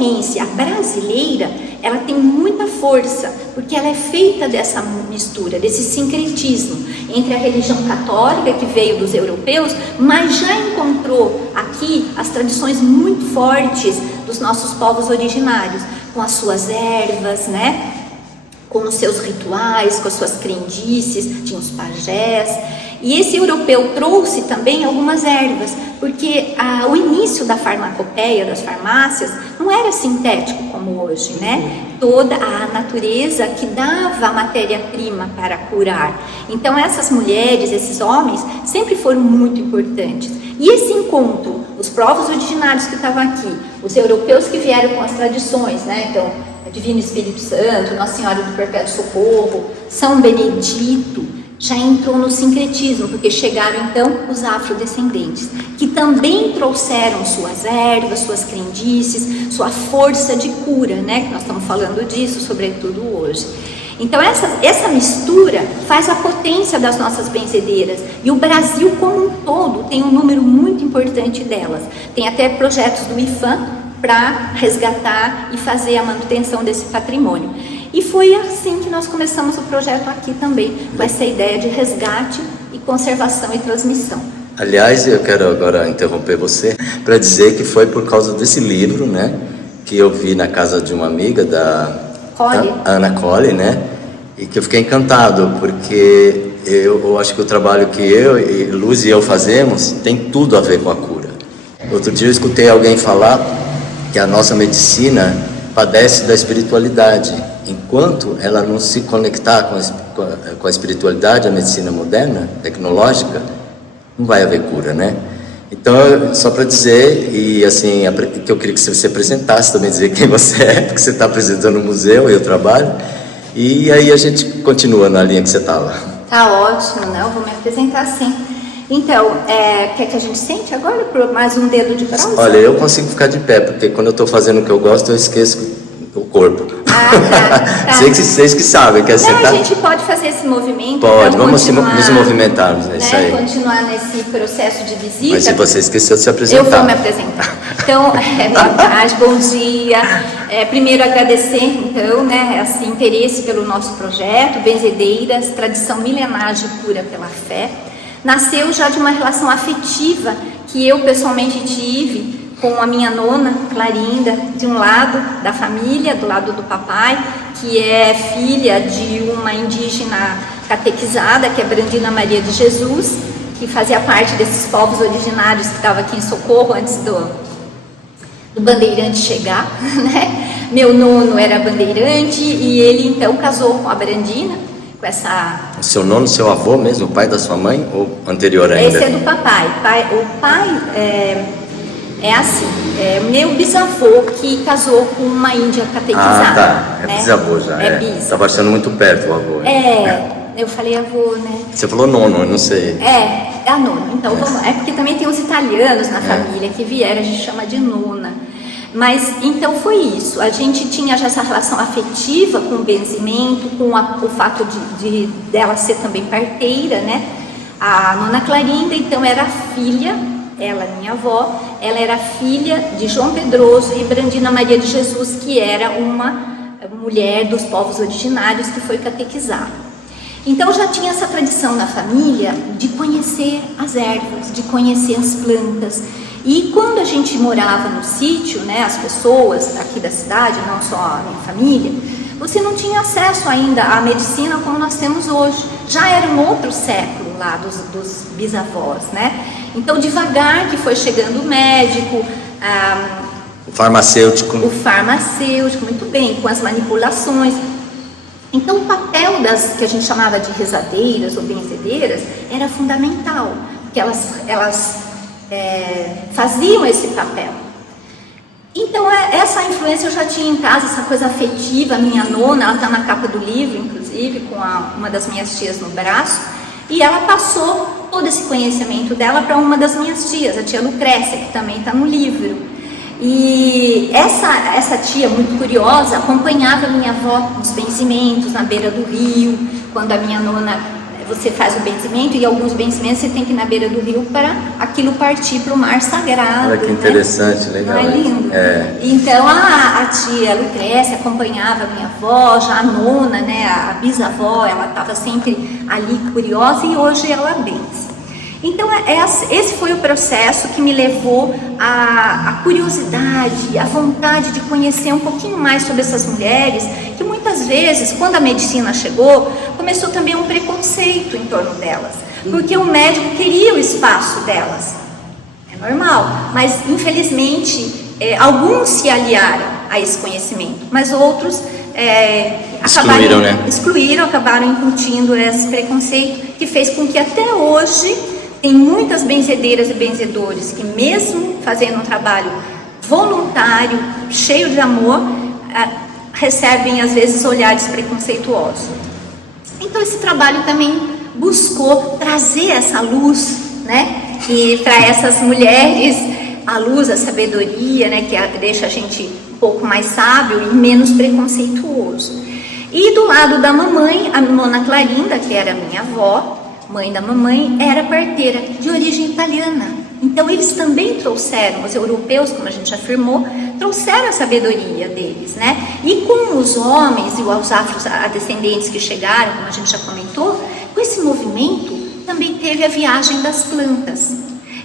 ocorrência brasileira, ela tem muita força, porque ela é feita dessa mistura, desse sincretismo entre a religião católica que veio dos europeus, mas já encontrou aqui as tradições muito fortes dos nossos povos originários, com as suas ervas, né? Com os seus rituais, com as suas crendices, tinha os pajés. E esse europeu trouxe também algumas ervas, porque o início da farmacopeia, das farmácias, não era sintético como hoje, né? Toda a natureza que dava a matéria-prima para curar. Então essas mulheres, esses homens, sempre foram muito importantes. E esse encontro, os povos originários que estavam aqui, os europeus que vieram com as tradições, né? Então, Divino Espírito Santo, Nossa Senhora do Perpétuo Socorro, São Benedito, já entrou no sincretismo, porque chegaram então os afrodescendentes, que também trouxeram suas ervas, suas crendices, sua força de cura, né? Que nós estamos falando disso, sobretudo hoje. Então essa mistura faz a potência das nossas benzedeiras, e o Brasil como um todo tem um número muito importante delas. Tem até projetos do IFAM para resgatar e fazer a manutenção desse patrimônio. E foi assim que nós começamos o projeto aqui também, com essa ideia de resgate e conservação e transmissão. Aliás, eu quero agora interromper você para dizer que foi por causa desse livro, né, que eu vi na casa de uma amiga da Ana Colli, né, e que eu fiquei encantado, porque eu acho que o trabalho que Luz e eu fazemos tem tudo a ver com a cura. Outro dia eu escutei alguém falar que a nossa medicina padece da espiritualidade. Enquanto ela não se conectar com a espiritualidade, a medicina moderna, tecnológica, não vai haver cura, né? Então, só para dizer, e assim, que eu queria que você se apresentasse, também dizer quem você é, porque você está apresentando o museu e o trabalho, e aí a gente continua na linha que você estava. Tá ótimo, né? Eu vou me apresentar sim. Então, quer que a gente sente agora por mais um dedo de prosa? Olha, eu consigo ficar de pé, porque quando eu estou fazendo o que eu gosto, eu esqueço o corpo. Tá. Vocês que sabem, quer sentar? A gente pode fazer esse movimento. Pode, vamos nos movimentarmos, é isso aí. Continuar nesse processo de visita. Mas se você esqueceu de se apresentar. Eu vou me apresentar. Então, boa tarde, bom dia. Primeiro agradecer, então, né, esse interesse pelo nosso projeto, Benzedeiras, tradição milenar de cura pela fé. Nasceu já de uma relação afetiva que eu pessoalmente tive com a minha nona, Clarinda, de um lado da família, do lado do papai, que é filha de uma indígena catequizada, que é Brandina Maria de Jesus, que fazia parte desses povos originários que estavam aqui em Socorro antes do bandeirante chegar, né? Meu nono era bandeirante e ele então casou com a Brandina, com essa... O seu nono, seu avô mesmo, o pai da sua mãe ou anterior ainda? Esse é do papai. O pai é assim, meu bisavô que casou com uma índia catequizada. Ah, tá. É, né? Bisavô já. Estava achando muito perto o avô. Eu falei avô, né? Você falou nono, eu não sei. A nona. Então, porque também tem os italianos na família que vieram, a gente chama de nona. Mas, então foi isso. A gente tinha já essa relação afetiva com o benzimento, com o fato dela ser também parteira, né? A nona Clarinda, então, era filha, ela, minha avó, ela era filha de João Pedroso e Brandina Maria de Jesus, que era uma mulher dos povos originários que foi catequizada. Então já tinha essa tradição na família de conhecer as ervas, de conhecer as plantas. E quando a gente morava no sítio, né, as pessoas aqui da cidade, não só a minha família, você não tinha acesso ainda à medicina como nós temos hoje. Já era um outro século lá dos bisavós, né? Então devagar que foi chegando o médico, o farmacêutico. O farmacêutico, muito bem, com as manipulações. Então o papel das que a gente chamava de rezadeiras ou benzedeiras era fundamental, porque elas faziam esse papel. Então essa influência eu já tinha em casa, essa coisa afetiva. A minha nona, ela está na capa do livro, inclusive, com uma das minhas tias no braço, e ela passou todo esse conhecimento dela para uma das minhas tias, a tia Lucrécia, que também está no livro. E essa tia, muito curiosa, acompanhava a minha avó nos benzimentos, na beira do rio, quando a minha nona você faz o benzimento, e alguns benzimentos você tem que ir na beira do rio para aquilo partir para o mar sagrado. Olha que interessante, né? Legal. Não é lindo? Então a tia Lucrécia acompanhava a minha avó, já a nona, né, a bisavó, ela estava sempre ali curiosa, e hoje ela benze. Então esse foi o processo que me levou à curiosidade, à vontade de conhecer um pouquinho mais sobre essas mulheres, que muitas vezes, quando a medicina chegou, começou também um preconceito em torno delas, porque o médico queria o espaço delas. É normal, mas infelizmente alguns se aliaram a esse conhecimento, mas outros acabaram incutindo esse preconceito, que fez com que até hoje tem muitas benzedeiras e benzedores que, mesmo fazendo um trabalho voluntário, cheio de amor, recebem às vezes olhares preconceituosos. Então esse trabalho também buscou trazer essa luz, né, e para essas mulheres a luz, a sabedoria, né, que deixa a gente um pouco mais sábio e menos preconceituoso. E do lado da mamãe, a Nona Clarinda, que era minha avó, mãe da mamãe, era parteira de origem italiana. Então eles também trouxeram, os europeus, como a gente afirmou, trouxeram a sabedoria deles, né? E com os homens e os afrodescendentes que chegaram, como a gente já comentou, com esse movimento também teve a viagem das plantas.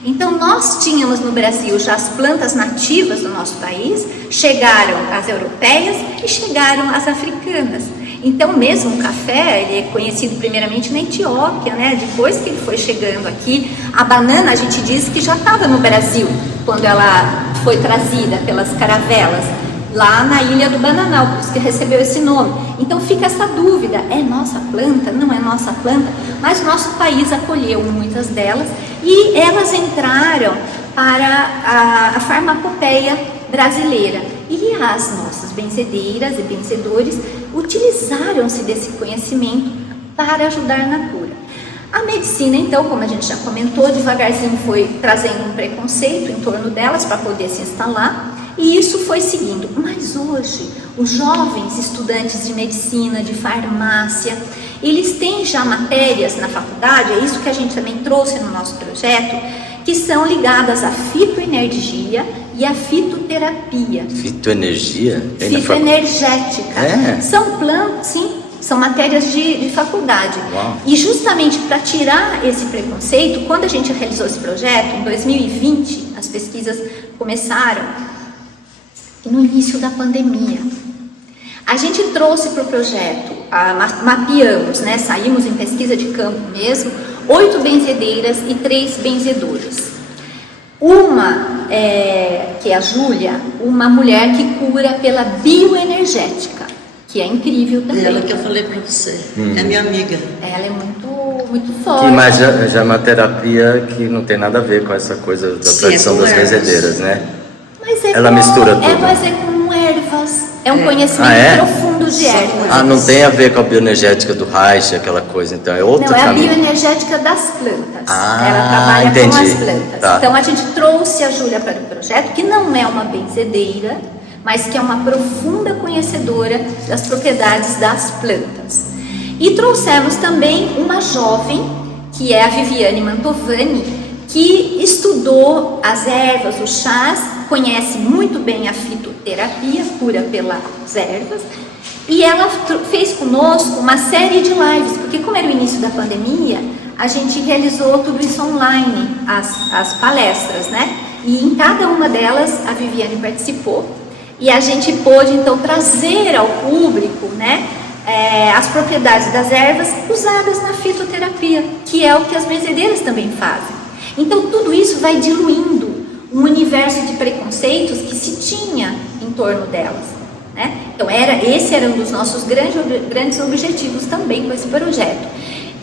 Então nós tínhamos no Brasil já as plantas nativas do nosso país, chegaram as europeias e chegaram as africanas. Então mesmo o café, ele é conhecido primeiramente na Etiópia, né? Depois que ele foi chegando aqui, a banana a gente diz que já estava no Brasil, quando ela foi trazida pelas caravelas, lá na Ilha do Bananal, por isso que recebeu esse nome. Então fica essa dúvida, é nossa planta, não é nossa planta? Mas nosso país acolheu muitas delas e elas entraram para a farmacopeia brasileira. E as nossas benzedeiras e benzedores utilizaram-se desse conhecimento para ajudar na cura. A medicina, então, como a gente já comentou, devagarzinho foi trazendo um preconceito em torno delas para poder se instalar, e isso foi seguindo. Mas hoje, os jovens estudantes de medicina, de farmácia, eles têm já matérias na faculdade, é isso que a gente também trouxe no nosso projeto, que são ligadas à fitoenergia e à fitoterapia. Fitoenergia? Fitoenergética. São plantas, sim, são matérias de faculdade. Uau. E justamente para tirar esse preconceito, quando a gente realizou esse projeto, em 2020, as pesquisas começaram no início da pandemia. A gente trouxe para o projeto, mapeamos, né, saímos em pesquisa de campo mesmo, 8 benzedeiras e 3 benzedores. Uma, que é a Júlia, uma mulher que cura pela bioenergética, que é incrível também. Ela que eu falei para você, é minha amiga. Ela é muito forte. Mas já é uma terapia que não tem nada a ver com essa coisa da tradição das benzedeiras, né? Mas ela mistura tudo. Mas é com ervas. É um conhecimento profundo de ervas. Não tem a ver com a bioenergética do Reich, aquela coisa, então é outro caminho. Não, é a bioenergética das plantas. Ela trabalha entendi. com as plantas. Tá. Então a gente trouxe a Júlia para o projeto, que não é uma benzedeira, mas que é uma profunda conhecedora das propriedades das plantas. E trouxemos também uma jovem, que é a Viviane Mantovani, que estudou as ervas, os chás, conhece muito bem a fitoterapia, cura pelas ervas, e ela fez conosco uma série de lives, porque como era o início da pandemia, a gente realizou tudo isso online, as palestras, né? E em cada uma delas a Viviane participou, e a gente pôde então trazer ao público, né, as propriedades das ervas usadas na fitoterapia, que é o que as benzedeiras também fazem. Então tudo isso vai diluindo um universo de preconceitos que se tinha em torno delas, né? Então esse era um dos nossos grandes objetivos também com esse projeto.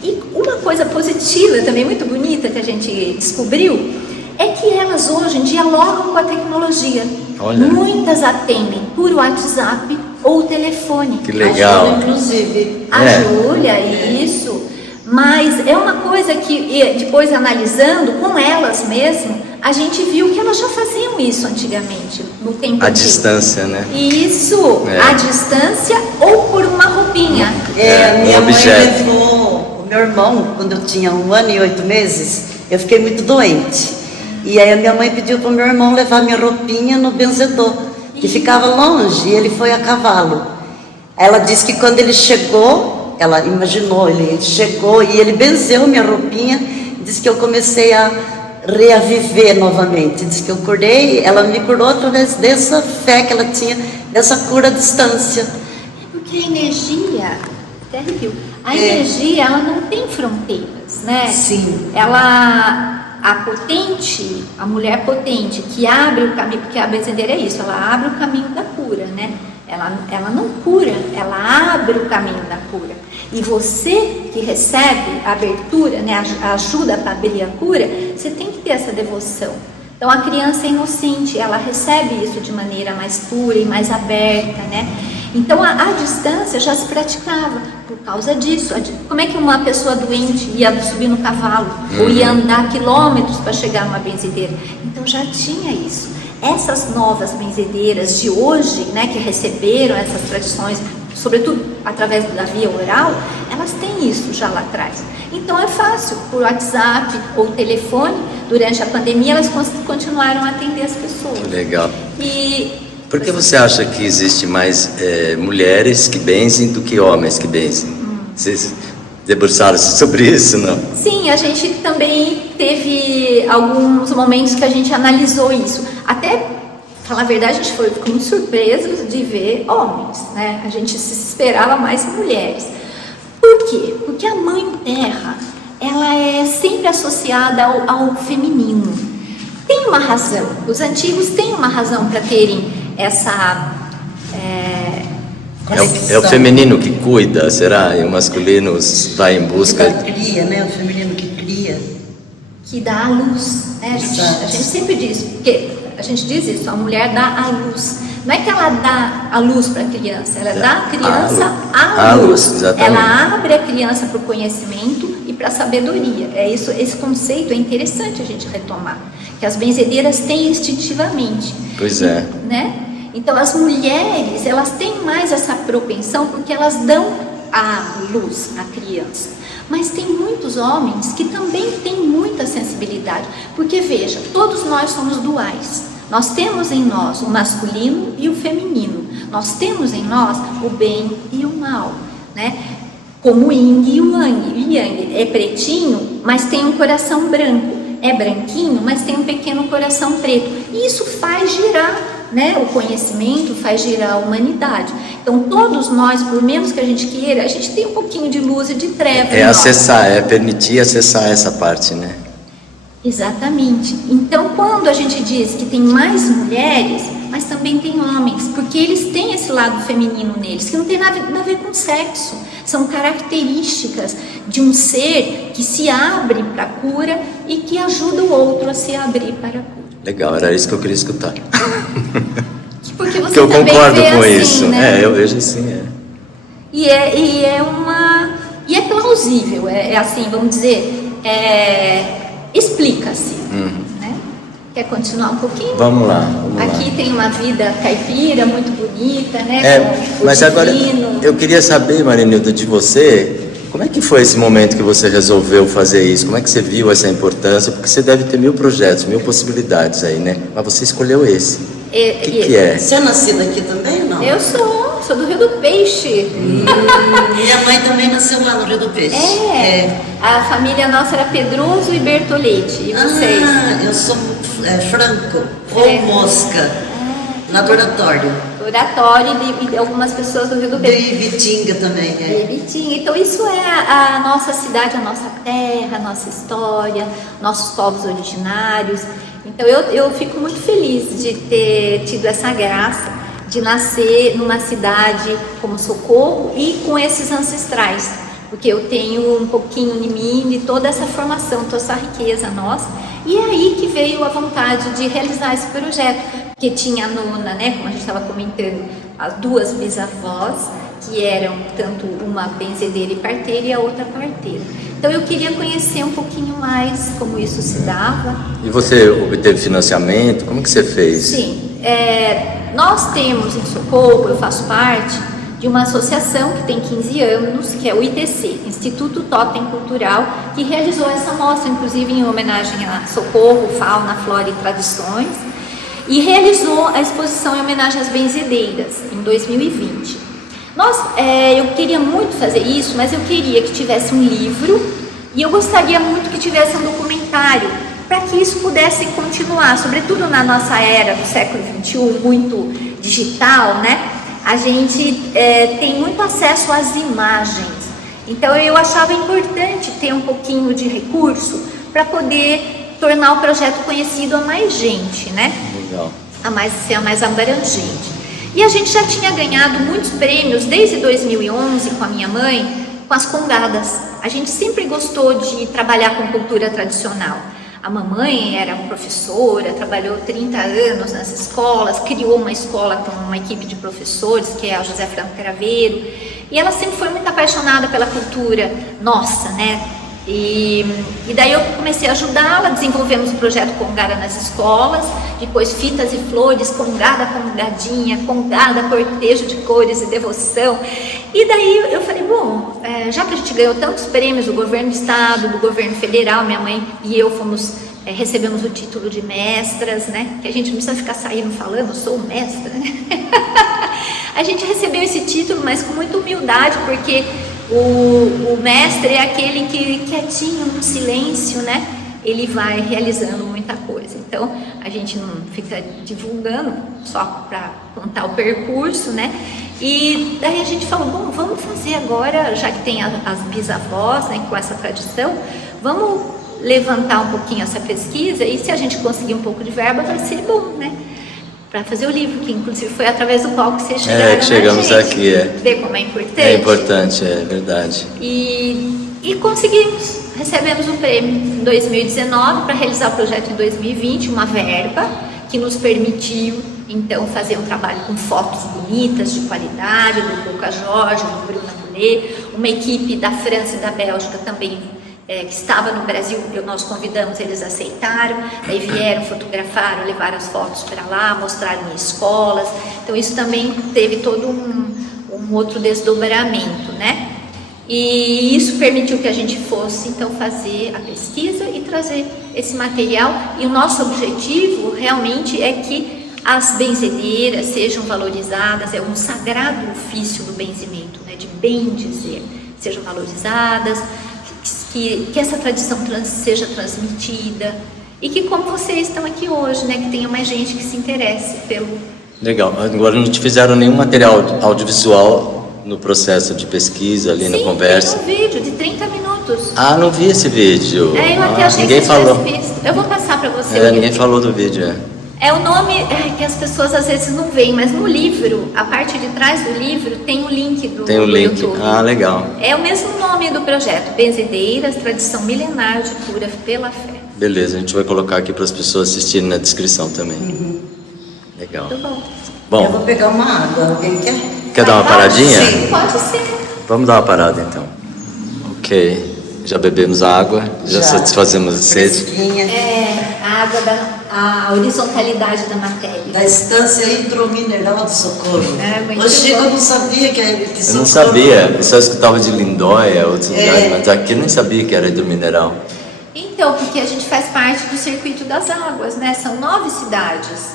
E uma coisa positiva também muito bonita que a gente descobriu é que elas hoje dialogam com a tecnologia. Olha. Muitas atendem por WhatsApp ou telefone. Que legal. A Júlia, inclusive. A Júlia, isso. Mas é uma coisa que, depois analisando com elas mesmo, a gente viu que elas já faziam isso antigamente, no tempo antigo. Distância, né? Isso, à distância ou por uma roupinha. Minha mãe objeto. levou, o meu irmão, quando eu tinha 1 ano e 8 meses, eu fiquei muito doente. E aí a minha mãe pediu para o meu irmão levar minha roupinha no benzedor, que ficava longe, e ele foi a cavalo. Ela disse que quando ele chegou, ela imaginou, ele chegou e ele benzeu minha roupinha, disse que eu comecei a reaviver novamente. Disse que eu curei, ela me curou através dessa fé que ela tinha, dessa cura à distância. Porque a energia, até arrepio, a energia, ela não tem fronteiras, né? Sim. A potente, a mulher potente, que abre o caminho, porque a benzedeira é isso, ela abre o caminho da cura, né? Ela não cura, ela abre o caminho da cura. E você que recebe a abertura, né, a ajuda para abrir a cura, você tem que ter essa devoção. Então a criança é inocente, ela recebe isso de maneira mais pura e mais aberta, né? Então a distância já se praticava por causa disso. Como é que uma pessoa doente ia subir no cavalo ou ia andar quilômetros para chegar numa benzedeira? Então já tinha isso. Essas novas benzedeiras de hoje, né, que receberam essas tradições, sobretudo através da via oral, elas têm isso já lá atrás. Então é fácil, por WhatsApp ou telefone, durante a pandemia elas continuaram a atender as pessoas. Legal. Por que você acha que existe mais mulheres que benzem do que homens que benzem? Vocês debruçaram-se sobre isso, não? Sim, a gente também teve alguns momentos que a gente analisou isso. Até, falar a verdade, a gente ficou muito surpresos de ver homens, né? A gente se esperava mais mulheres. Por quê? Porque a Mãe Terra, ela é sempre associada ao feminino. Tem uma razão, os antigos têm uma razão para terem essa... É o feminino que cuida, será? E o masculino vai em busca... Que cria, né? O feminino que cria. Que dá a luz, né? A gente sempre diz, porque a gente diz isso, a mulher dá a luz. Não é que ela dá a luz para a criança, ela dá a criança a luz. Exatamente. Ela abre a criança para o conhecimento e para a sabedoria. Esse conceito é interessante a gente retomar, que as benzedeiras têm instintivamente. Pois é. Né? Então as mulheres, elas têm mais essa propensão porque elas dão a luz à criança. Mas tem muitos homens que também têm muita sensibilidade, porque veja, todos nós somos duais. Nós temos em nós o masculino e o feminino. Nós temos em nós o bem e o mal, né? Como o yin e o yang. O yang é pretinho, mas tem um coração branco. É branquinho, mas tem um pequeno coração preto. E isso faz girar, né, o conhecimento, faz girar a humanidade. Então todos nós, por menos que a gente queira, a gente tem um pouquinho de luz e de treva. Permitir acessar essa parte, né? Exatamente. Então quando a gente diz que tem mais mulheres, mas também tem homens, porque eles têm esse lado feminino neles, que não tem nada a ver com sexo. São características de um ser que se abre para a cura e que ajuda o outro a se abrir para a cura. Legal, era isso que eu queria escutar. Porque você que eu também concordo vê com assim, isso. né? Eu vejo assim, E é plausível, é assim, vamos dizer, explica-se, né? Quer continuar um pouquinho? Vamos lá. Aqui tem uma vida caipira muito bonita, né? Mas divino. agora eu queria saber, Marinilda, de você, como é que foi esse momento que você resolveu fazer isso? Como é que você viu essa importância? Porque você deve ter 1000 projetos, 1000 possibilidades aí, né? Mas você escolheu esse. O que é? Você é nascida aqui também ou não? Eu sou do Rio do Peixe. Minha mãe também nasceu lá no Rio do Peixe. A família nossa era Pedroso e Bertoletti. E vocês? Eu sou Franco ou Mosca, lá do Oratório. Oratório e algumas pessoas do Rio do Peixe. De Ibitinga também, Ibitinga. Então isso é a nossa cidade, a nossa terra, a nossa história, nossos povos originários. Então eu fico muito feliz de ter tido essa graça de nascer numa cidade como Socorro e com esses ancestrais, porque eu tenho um pouquinho em mim de toda essa formação, toda essa riqueza nossa. E é aí que veio a vontade de realizar esse projeto, porque tinha a nona, né, como a gente estava comentando, as 2 bisavós, que eram tanto uma benzedeira e parteira e a outra parteira. Então eu queria conhecer um pouquinho mais como isso se dava. E você obteve financiamento? Como que você fez? Sim, nós temos em Socorro, eu faço parte de uma associação que tem 15 anos, que é o ITC, Instituto Totem Cultural, que realizou essa mostra, inclusive em homenagem a Socorro, Fauna, Flora e Tradições, e realizou a exposição em homenagem às benzedeiras, em 2020. Eu queria muito fazer isso, mas eu queria que tivesse um livro e eu gostaria muito que tivesse um documentário, para que isso pudesse continuar, sobretudo na nossa era do século XXI, muito digital, né? A gente tem muito acesso às imagens, então eu achava importante ter um pouquinho de recurso para poder tornar o projeto conhecido a mais gente, né? Legal. Ser mais abrangente. E a gente já tinha ganhado muitos prêmios desde 2011 com a minha mãe, com as congadas. A gente sempre gostou de trabalhar com cultura tradicional. A mamãe era professora, trabalhou 30 anos nas escolas, criou uma escola com uma equipe de professores, que é a José Franco Craveiro, e ela sempre foi muito apaixonada pela cultura nossa, né? E daí eu comecei a ajudá-la, desenvolvemos o projeto Congada nas escolas, depois Fitas e Flores, Congada, Congadinha, Congada, Cortejo de Cores e Devoção. E daí eu falei, bom, já que a gente ganhou tantos prêmios do governo do estado, do governo federal, minha mãe e eu recebemos o título de mestras, né? Que a gente não precisa ficar saindo falando, eu sou mestra, né? A gente recebeu esse título, mas com muita humildade, porque o mestre é aquele que, quietinho, no silêncio, né? Ele vai realizando muita coisa. Então, a gente não fica divulgando só para contar o percurso, né? E daí a gente falou, bom, vamos fazer agora, já que tem as bisavós, né, com essa tradição, vamos levantar um pouquinho essa pesquisa e se a gente conseguir um pouco de verba, vai ser bom, né? Para fazer o livro, que inclusive foi através do qual que vocês chegaram, que chegamos gente. Aqui, Vê como é importante? É importante, é verdade. E conseguimos, recebemos um prêmio em 2019 para realizar o projeto em 2020, uma verba que nos permitiu, então, fazer um trabalho com fotos bonitas, de qualidade, do Boca Jorge, do Bruno Boulet, uma equipe da França e da Bélgica também, que estava no Brasil, nós convidamos, eles aceitaram, aí vieram, fotografaram, levaram as fotos para lá, mostraram em escolas, então isso também teve todo um outro desdobramento, né? E isso permitiu que a gente fosse, então, fazer a pesquisa e trazer esse material, e o nosso objetivo realmente é que as benzedeiras sejam valorizadas, é um sagrado ofício do benzimento, né, de bem dizer, sejam valorizadas, que essa tradição seja transmitida e que, como vocês estão aqui hoje, né, que tenha mais gente que se interesse pelo... Legal. Agora não te fizeram nenhum material audiovisual no processo de pesquisa ali. Sim, na conversa? Tem um vídeo de 30 minutos. Ah, não vi esse vídeo. Eu até achei ninguém que falou. Visto. Eu vou passar para você. Ninguém falou do vídeo, É o nome que as pessoas às vezes não veem, mas no livro, a parte de trás do livro, tem o link do YouTube. Ah, legal. É o mesmo nome do projeto, Benzedeiras, Tradição Milenar de Cura pela Fé. Beleza, a gente vai colocar aqui para as pessoas assistirem na descrição também. Uhum. Legal. Muito bom. Eu vou pegar uma água, alguém quer? Quer dar uma paradinha? Sim, pode ser. Vamos dar uma parada então. Ok. Já bebemos água, já satisfazemos a sede. A água a horizontalidade da matéria. Da Estância Hidromineral do Socorro. Hoje eu não sabia que Socorro... Eu não sabia, eu só escutava de Lindóia, outros lugares, mas aqui eu nem sabia que era hidromineral. Então, porque a gente faz parte do Circuito das Águas, né? São 9 cidades.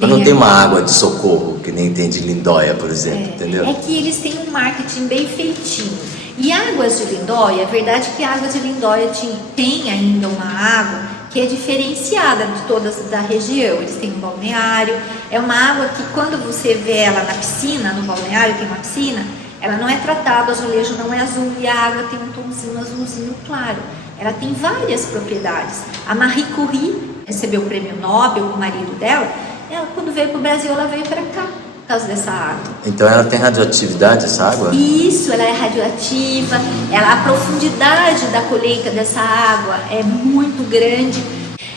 Mas não tem uma água de Socorro, que nem tem de Lindóia, por exemplo, entendeu? É que eles têm um marketing bem feitinho. E Águas de Lindóia, é verdade que Águas de Lindóia tem ainda uma água que é diferenciada de todas da região. Eles têm um balneário, é uma água que quando você vê ela na piscina, no balneário tem uma piscina, ela não é tratada, o azulejo não é azul e a água tem um tomzinho azulzinho claro. Ela tem várias propriedades. A Marie Curie recebeu o prêmio Nobel com o marido dela, ela quando veio para o Brasil, ela veio para cá por causa dessa água. Então ela tem radioatividade, essa água? Isso, ela é radioativa, a profundidade da colheita dessa água é muito grande.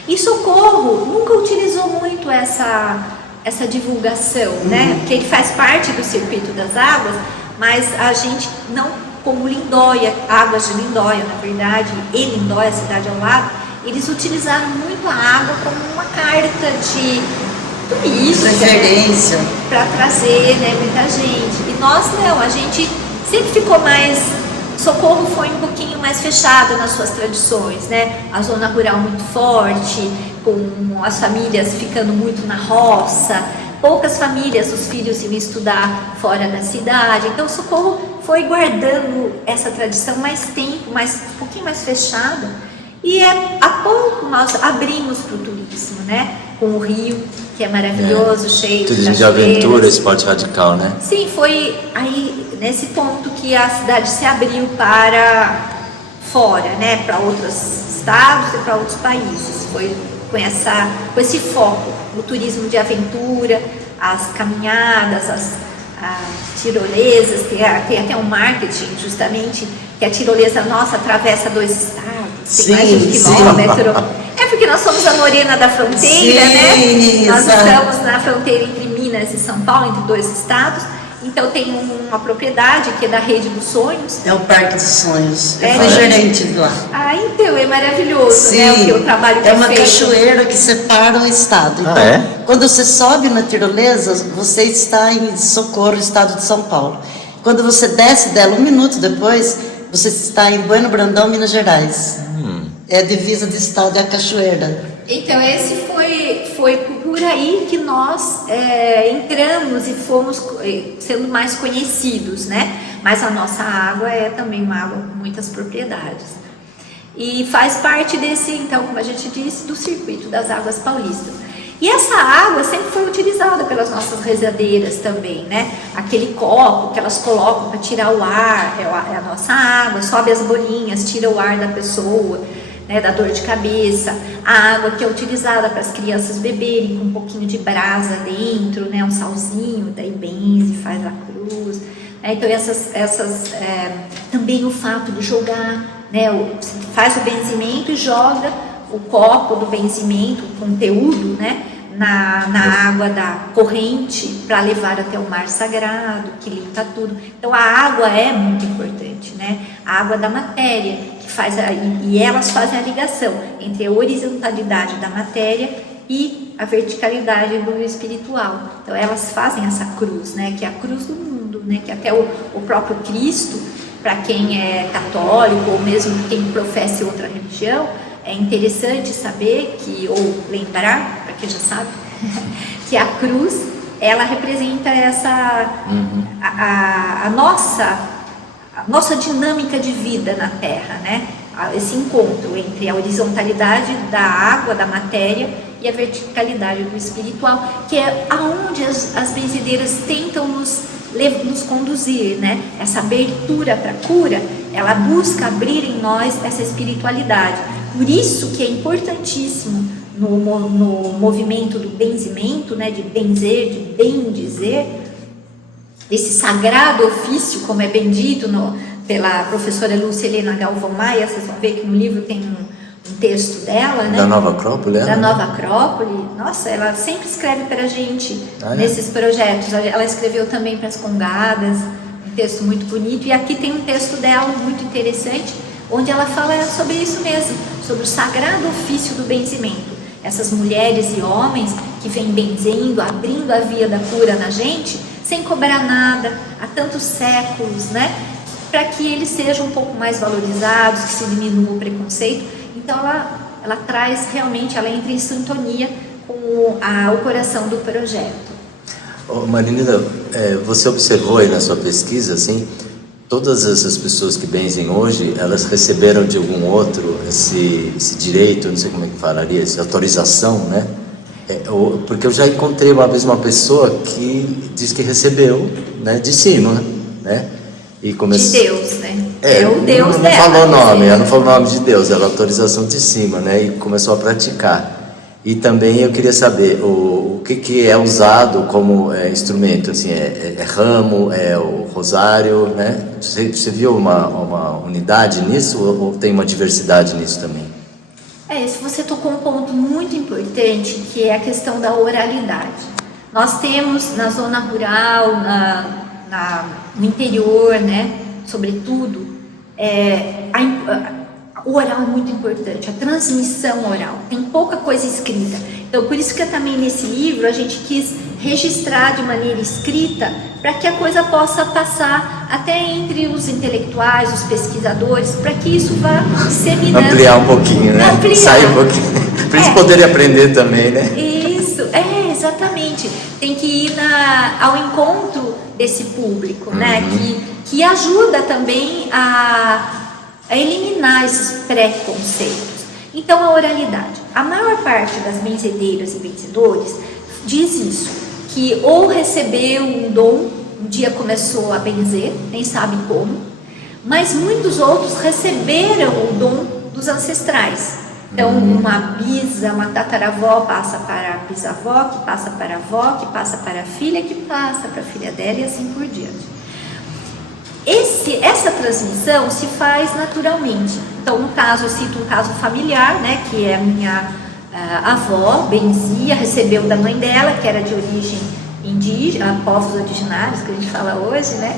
E Socorro nunca utilizou muito essa divulgação, né? Porque ele faz parte do Circuito das Águas, mas a gente não, como Lindóia, Águas de Lindóia, na verdade, e Lindóia, a cidade ao lado, eles utilizaram muito a água como uma carta de turismo, referência, para trazer, né, muita gente. Nós não, a gente sempre ficou mais... Socorro foi um pouquinho mais fechado nas suas tradições, né? A zona rural muito forte, com as famílias ficando muito na roça, poucas famílias, os filhos iam estudar fora da cidade. Então Socorro foi guardando essa tradição mais tempo, um pouquinho mais fechada. E há pouco nós abrimos para o turismo, né? Com o Rio, que é maravilhoso, cheio de turismo de aventura, esporte radical, né? Sim, foi aí nesse ponto que a cidade se abriu para fora, né? Para outros estados e para outros países. Foi com esse foco no turismo de aventura, as caminhadas, as tirolesas. Tem até um marketing justamente que a tirolesa nossa atravessa 2 estados, tem mais de 1 quilômetro. É porque nós somos a morena da fronteira, né? Nós estamos na fronteira entre Minas e São Paulo, entre 2 estados. Então tem uma propriedade que é da Rede dos Sonhos. É o Parque dos Sonhos. Eu fui gerente de lá. Então é maravilhoso, né? O trabalho que é uma cachoeira que separa o estado. Então, quando você sobe na tirolesa, você está em Socorro, estado de São Paulo. Quando você desce dela 1 minuto depois, você está em Bueno Brandão, Minas Gerais. É a divisa de estado, é a cachoeira. Então esse foi por aí que nós entramos e fomos sendo mais conhecidos, né? Mas a nossa água é também uma água com muitas propriedades. E faz parte desse, então, como a gente disse, do circuito das águas paulistas. E essa água sempre foi utilizada pelas nossas rezadeiras também, né? Aquele copo que elas colocam para tirar o ar, é a nossa água, sobe as bolinhas, tira o ar da pessoa, né, da dor de cabeça. A água que é utilizada para as crianças beberem com um pouquinho de brasa dentro, né, um salzinho, daí benze, faz a cruz. Então também o fato de jogar, né, você faz o benzimento e joga o copo do benzimento, o conteúdo, né, na água da corrente para levar até o mar sagrado, que limpa tudo. Então a água é muito importante, né? A água da matéria, que faz e elas fazem a ligação entre a horizontalidade da matéria e a verticalidade do espiritual. Então elas fazem essa cruz, né? Que é a cruz do mundo, né? Que até o próprio Cristo, para quem é católico ou mesmo quem professa outra religião, é interessante saber ou lembrar, para quem já sabe, que a cruz, ela representa a nossa dinâmica de vida na Terra, né? Esse encontro entre a horizontalidade da água, da matéria, e a verticalidade do espiritual, que é aonde as benzedeiras tentam nos conduzir, né? Essa abertura para a cura, ela busca abrir em nós essa espiritualidade. Por isso que é importantíssimo no movimento do benzimento, né? De benzer, de bem dizer, esse sagrado ofício, como é bem dito pela professora Lúcia Helena Galvão Maia. Vocês vão ver que no livro tem um texto dela, né? Da Nova Acrópole, Da Nova Acrópole. Nossa, ela sempre escreve para a gente nesses projetos. Ela escreveu também para as Congadas, um texto muito bonito. E aqui tem um texto dela muito interessante, onde ela fala sobre isso mesmo, sobre o sagrado ofício do benzimento. Essas mulheres e homens que vêm benzendo, abrindo a via da cura na gente, sem cobrar nada, há tantos séculos, né? Para que eles sejam um pouco mais valorizados, que se diminua o preconceito. Então ela traz realmente, ela entra em sintonia com o coração do projeto. Marinida, você observou aí na sua pesquisa, assim, todas essas pessoas que benzem hoje, elas receberam de algum outro esse direito, não sei como é que falaria, essa autorização, né? Porque eu já encontrei uma vez uma pessoa que diz que recebeu, né, de cima, né? E de Deus, né? O Deus dela. Não falou nome, ela não falou o nome de Deus, ela autorização de cima, né? E começou a praticar. E também eu queria saber o que é usado como instrumento, assim, é ramo, é o rosário, né? Você viu uma unidade nisso ou tem uma diversidade nisso também? Você tocou um ponto muito importante, que é a questão da oralidade. Nós temos na zona rural, no interior, né, sobretudo, o oral é muito importante, a transmissão oral, tem pouca coisa escrita. Então, por isso que também nesse livro a gente quis registrar de maneira escrita para que a coisa possa passar até entre os intelectuais, os pesquisadores, para que isso vá disseminando. Ampliar um pouquinho, né? Ampliar. Sair um pouquinho. Para eles poderem aprender também, né? Isso, exatamente. Tem que ir ao encontro desse público, né? Que ajuda também a eliminar esses preconceitos. Então, a oralidade. A maior parte das benzedeiras e benzedores diz isso, que ou recebeu um dom, um dia começou a benzer, nem sabe como, mas muitos outros receberam o dom dos ancestrais. Então, uma bisa, uma tataravó passa para a bisavó, que passa para a avó, que passa para a filha, que passa para a filha dela e assim por diante. Essa transmissão se faz naturalmente. Então, no caso, eu cito um caso familiar, né, que é a minha avó, benzia, recebeu da mãe dela, que era de origem indígena, povos originários, que a gente fala hoje, né,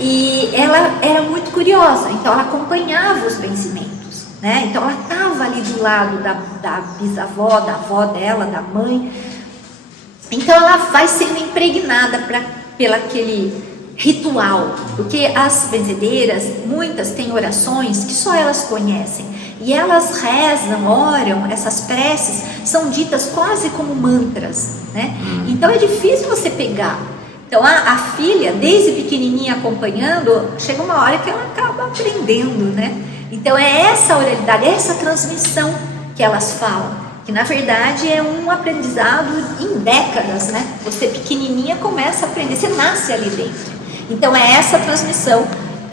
e ela era muito curiosa, então ela acompanhava os benzimentos, né, então ela estava ali do lado da bisavó, da avó dela, da mãe, então ela vai sendo impregnada pela aquele ritual, porque as benzedeiras, muitas têm orações que só elas conhecem, e elas rezam, oram, essas preces são ditas quase como mantras, né? Então é difícil você pegar. Então a filha, desde pequenininha acompanhando, chega uma hora que ela acaba aprendendo, né? Então é essa oralidade, essa transmissão que elas falam, que na verdade é um aprendizado em décadas, né? Você pequenininha começa a aprender, você nasce ali dentro. Então é essa transmissão,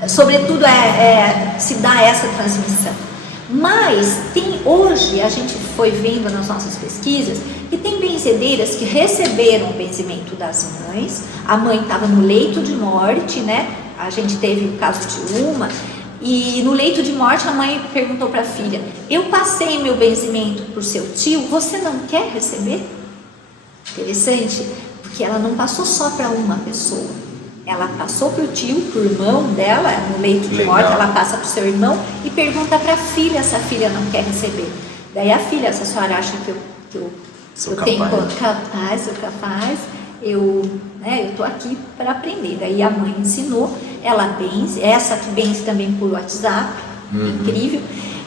sobretudo se dá essa transmissão. Mas hoje a gente foi vendo nas nossas pesquisas que tem benzedeiras que receberam o benzimento das mães, a mãe estava no leito de morte, né? A gente teve o caso de uma, e no leito de morte a mãe perguntou para a filha: eu passei meu benzimento para o seu tio, você não quer receber? Interessante, porque ela não passou só para uma pessoa. Ela passou para o tio, para o irmão dela, no leito de morte, ela passa para o seu irmão e pergunta para a filha se a filha não quer receber. Daí a filha: se a senhora acha que eu sou capaz, eu estou aqui para aprender. Daí a mãe ensinou, ela benze, essa que benze também por WhatsApp, incrível.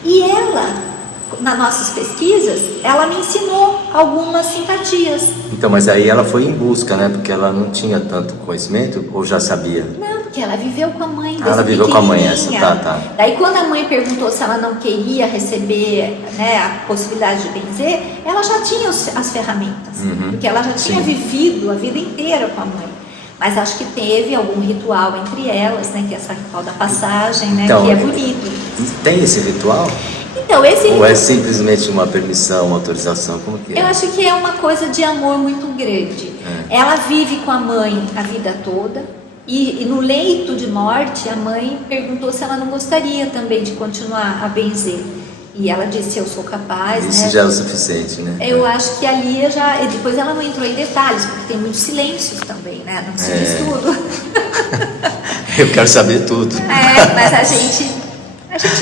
E ela, nas nossas pesquisas, ela me ensinou algumas simpatias. Então, mas aí ela foi em busca, né? Porque ela não tinha tanto conhecimento, ou já sabia? Não, porque ela viveu com a mãe. Ela viveu com a mãe, essa, tá. Daí quando a mãe perguntou se ela não queria receber, né, a possibilidade de benzer, ela já tinha as ferramentas, porque ela já tinha vivido a vida inteira com a mãe. Mas acho que teve algum ritual entre elas, né? Que é essa ritual da passagem, né? Então, que é bonito. Tem esse ritual? Então, ou é simplesmente uma permissão, uma autorização? Como que é? Eu acho que é uma coisa de amor muito grande. Ela vive com a mãe a vida toda e no leito de morte a mãe perguntou se ela não gostaria também de continuar a benzer. E ela disse: eu sou capaz. Isso, né? Já é o suficiente, né? Eu acho que ali e depois ela não entrou em detalhes, porque tem muitos silêncios também, né? Não se diz tudo. Eu quero saber tudo. Mas a gente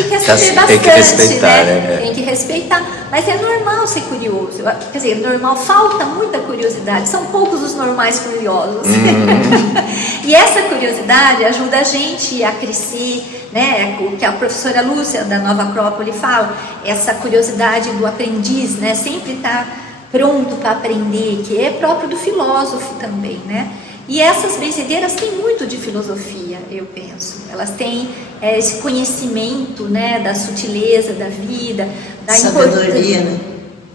quer saber bastante, tem que respeitar, né? Tem que respeitar, mas é normal ser curioso. Quer dizer, normal, falta muita curiosidade, são poucos os normais curiosos. E essa curiosidade ajuda a gente a crescer, né? O que a professora Lúcia da Nova Acrópole fala, essa curiosidade do aprendiz, né? Sempre está pronto para aprender, que é próprio do filósofo também, né? E essas benzedeiras têm muito de filosofia, eu penso. Elas têm esse conhecimento, né, da sutileza da vida, da sabedoria, né?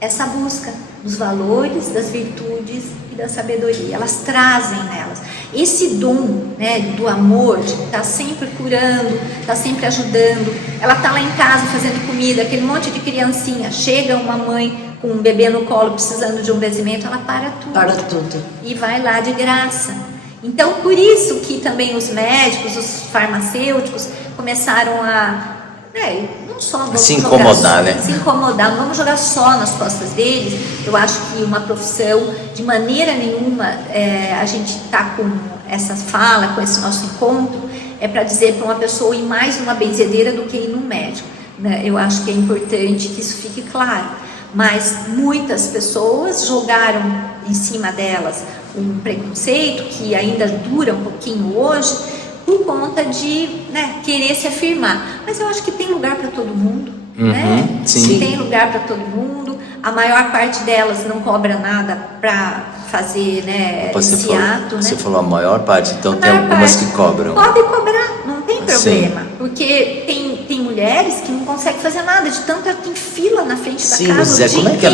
Essa busca dos valores, das virtudes e da sabedoria. Elas trazem nelas esse dom, né, do amor, de estar sempre curando, estar sempre ajudando. Ela está lá em casa fazendo comida, aquele monte de criancinha. Chega uma mãe com um bebê no colo precisando de um benzimento, ela para tudo. Para tudo. E vai lá de graça. Então, por isso que também os médicos, os farmacêuticos começaram a, não só se incomodar, né? Se incomodar, não vamos jogar só nas costas deles. Eu acho que uma profissão, de maneira nenhuma, a gente está com essa fala, com esse nosso encontro, é para dizer para uma pessoa ir mais numa benzedeira do que ir num médico, né? Eu acho que é importante que isso fique claro. Mas muitas pessoas jogaram em cima delas um preconceito que ainda dura um pouquinho hoje, por conta de, né, querer se afirmar. Mas eu acho que tem lugar para todo mundo, né? Sim. Tem lugar para todo mundo. A maior parte delas não cobra nada para fazer, né, esse ato. Você né? falou a maior parte, então tem algumas que cobram. Pode cobrar, não tem problema. Sim. Porque tem mulheres que não conseguem fazer nada, de tanto tem fila na frente Sim, da casa. Sim, mas como é que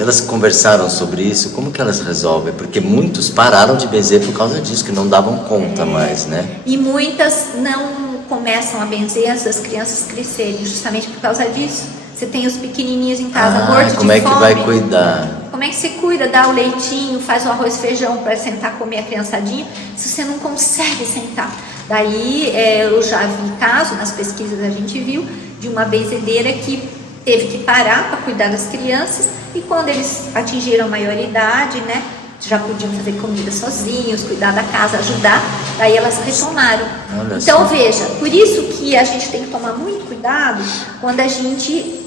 elas conversaram sobre isso? Como que elas resolvem? Porque muitos pararam de benzer por causa disso, que não davam conta mais, né? E muitas não começam a benzer antes das crianças crescerem, justamente por causa disso. Você tem os pequenininhos em casa, mortos de fome. Como é que vai cuidar? Como é que você cuida? Dá o leitinho, faz o arroz e feijão para sentar comer a criançadinha, se você não consegue sentar. Daí eu já vi caso, nas pesquisas a gente viu, de uma benzedeira que teve que parar para cuidar das crianças, e quando eles atingiram a maioridade, né, já podiam fazer comida sozinhos, cuidar da casa, ajudar, daí elas retomaram. Então veja, por isso que a gente tem que tomar muito cuidado quando a gente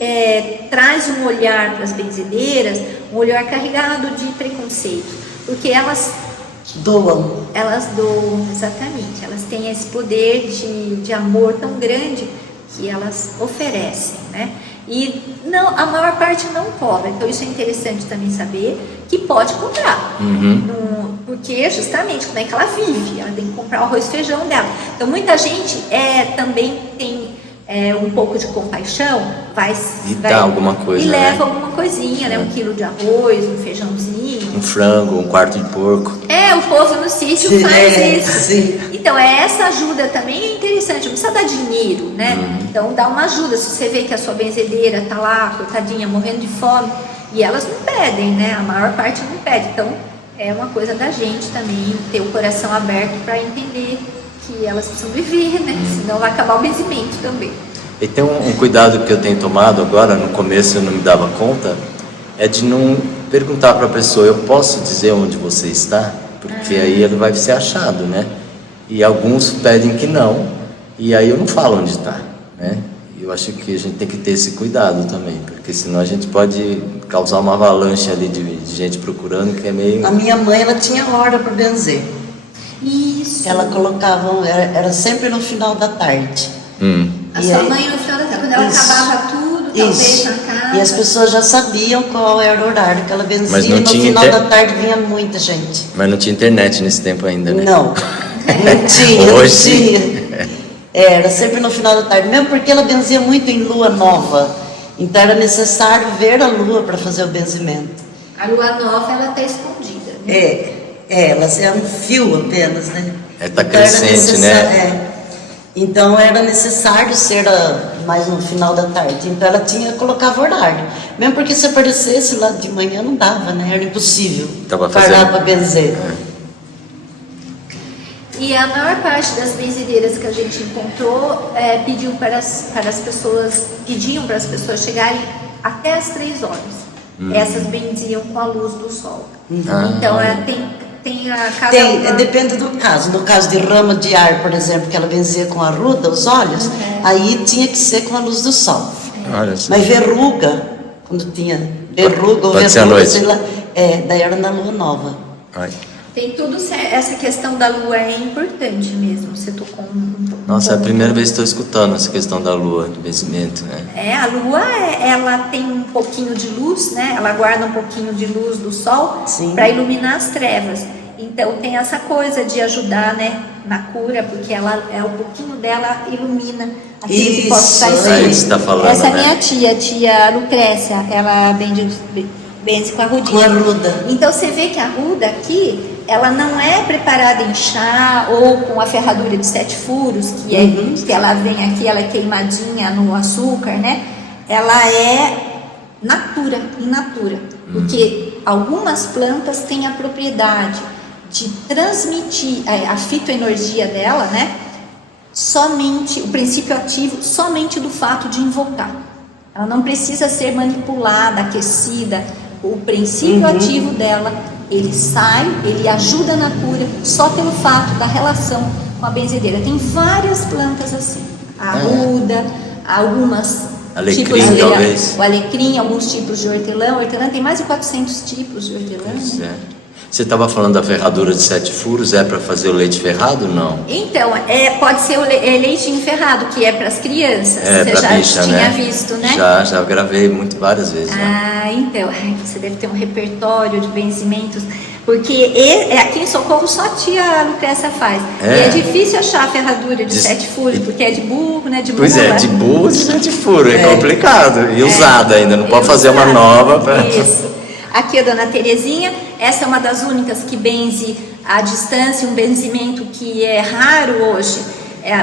traz um olhar para as benzedeiras, um olhar carregado de preconceito, porque elas doam, exatamente, elas têm esse poder de amor tão grande que elas oferecem, né? E não, a maior parte não cobra, então isso é interessante também saber que pode cobrar, porque justamente como é que ela vive, ela tem que comprar o arroz e feijão dela. Então muita gente também tem um pouco de compaixão, vai dá alguma coisa, e leva né? alguma coisinha, né? 1 quilo de arroz, um feijãozinho, um frango, um quarto de porco. O povo no sítio faz isso. Sim. Então essa ajuda também é interessante, não precisa dar dinheiro, né? Então dá uma ajuda, se você vê que a sua benzedeira tá lá, coitadinha, morrendo de fome, e elas não pedem, né? A maior parte não pede, então é uma coisa da gente também ter o coração aberto para entender que elas precisam viver, né? Senão vai acabar o benzimento também. E tem um cuidado que eu tenho tomado agora, no começo eu não me dava conta, é de não perguntar para a pessoa, eu posso dizer onde você está? Porque aí ele vai ser achado, né? E alguns pedem que não, e aí eu não falo onde está, né? Eu acho que a gente tem que ter esse cuidado também, porque senão a gente pode causar uma avalanche ali de gente procurando, que é meio... A minha mãe, ela tinha hora para benzer. Isso. Ela colocava, era sempre no final da tarde. A sua mãe no final da tarde, quando ela acabava tudo, talvez na casa. E as pessoas já sabiam qual era o horário que ela benzia. Mas não e no tinha final da tarde vinha muita gente. Mas não tinha internet nesse tempo ainda, né? Não, não tinha, Hoje, não tinha. Era sempre no final da tarde, mesmo porque ela benzia muito em lua nova. Então era necessário ver a lua para fazer o benzimento. A lua nova, ela está escondida, né? Ela é um fio apenas, né? Tá crescente, né? Então era necessário ser mais no final da tarde. Então ela colocava horário. Mesmo porque se aparecesse lá de manhã não dava, né? Era impossível parar para benzer. E a maior parte das benzedeiras que a gente encontrou pediam para as pessoas chegarem até as 3 horas. Essas benziam com a luz do sol. Então tem a cada uma... Depende do caso. No caso de rama de ar, por exemplo, que ela benzia com a ruda, os olhos, aí tinha que ser com a luz do sol. Mas verruga, quando tinha verruga ou verruga, sei lá, daí era na lua nova. Tem tudo certo. Essa questão da lua é importante mesmo. Você tocou Nossa, é a primeira vez que estou escutando essa questão da lua, de benzimento, né? A lua, ela tem um pouquinho de luz, né? Ela guarda um pouquinho de luz do sol para iluminar as trevas. Então tem essa coisa de ajudar, né, na cura, porque o pouquinho dela ilumina aquilo que pode estar escuro. Tá falando, essa é minha tia Lucrécia, ela benze com a rudinha. Com a ruda. Então você vê que a ruda aqui, ela não é preparada em chá ou com a ferradura de 7 furos, que ela vem aqui, ela é queimadinha no açúcar, né? Ela é in natura, porque algumas plantas têm a propriedade de transmitir a fitoenergia dela, né? Somente, o princípio ativo, somente do fato de invocar. Ela não precisa ser manipulada, aquecida. O princípio ativo dela, ele ajuda na cura só pelo fato da relação com a benzedeira. Tem várias plantas assim. A arruda, algumas alecrim, tipos de talvez. O alecrim, alguns tipos de hortelã. Hortelã tem mais de 400 tipos de hortelã. Pois né? Você estava falando da ferradura de 7 furos, é para fazer o leite ferrado, não? Então, pode ser o leitinho ferrado, que é para as crianças. Você já bicha, tinha visto, né? Já gravei várias vezes. Então, você deve ter um repertório de benzimentos, porque aqui em Socorro só a tia Lucrécia faz. E é difícil achar a ferradura de 7 furos, porque é de burro, né? De mula. Pois é, de burro e 7 furos, é complicado. E usada ainda, não pode fazer uma nova. Isso. Aqui a Dona Terezinha, essa é uma das únicas que benze à distância, um benzimento que é raro hoje.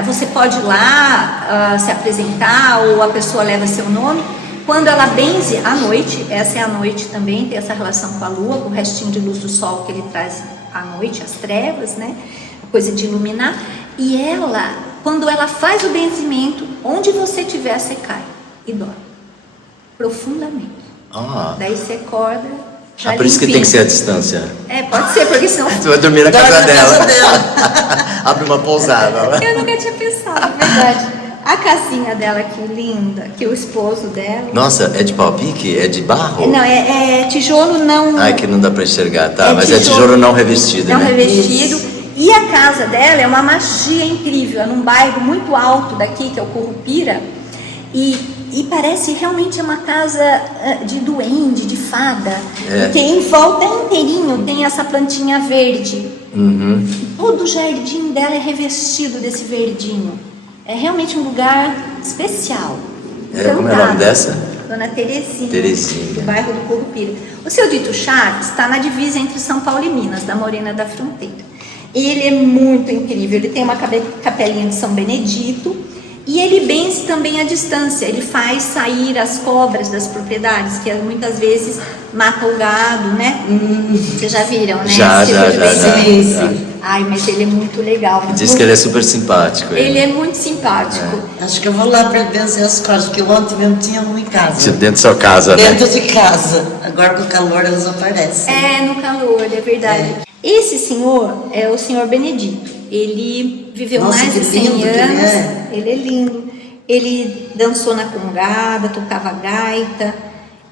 Você pode ir lá se apresentar, ou a pessoa leva seu nome. Quando ela benze à noite, essa é a noite também, tem essa relação com a lua, com o restinho de luz do sol que ele traz à noite, as trevas, né? A coisa de iluminar. E ela, quando ela faz o benzimento, onde você estiver, você cai e dorme profundamente. Daí você acorda. Por isso que tem que ser a distância. Pode ser, porque senão. Tu vai dormir na casa dela. Abre uma pousada. Eu nunca tinha pensado, é verdade. A casinha dela, que linda, que o esposo dela. Nossa, é de pau-pique? É de barro? Não, é tijolo não. Que não dá pra enxergar, tá? Mas é tijolo não revestido, não né? Não revestido. Isso. E a casa dela é uma magia incrível, é num bairro muito alto daqui, que é o Curupira. E parece realmente uma casa de duende, de fada. Porque em volta inteirinho tem essa plantinha verde. Todo o jardim dela é revestido desse verdinho. É realmente um lugar especial. Como é o nome dessa? Dona Terezinha. Terezinha. Do bairro do Curupira. O seu Dito Chaves está na divisa entre São Paulo e Minas, da Morena da Fronteira. Ele é muito incrível. Ele tem uma capelinha de São Benedito. E ele benze também à distância, ele faz sair as cobras das propriedades, que muitas vezes matam o gado, né? Vocês já viram, né? Já. Ai, mas ele é muito legal. Diz que ele é super simpático. Ele é muito simpático. Acho que eu vou lá para benzer as cobras, porque ontem mesmo tinha um em casa. Dentro da sua casa, Dentro de casa. Agora com o calor elas aparecem. No calor, é verdade. Esse senhor é o senhor Benedito. Ele viveu mais de 100 anos. Ele é lindo. Ele dançou na congada, tocava gaita.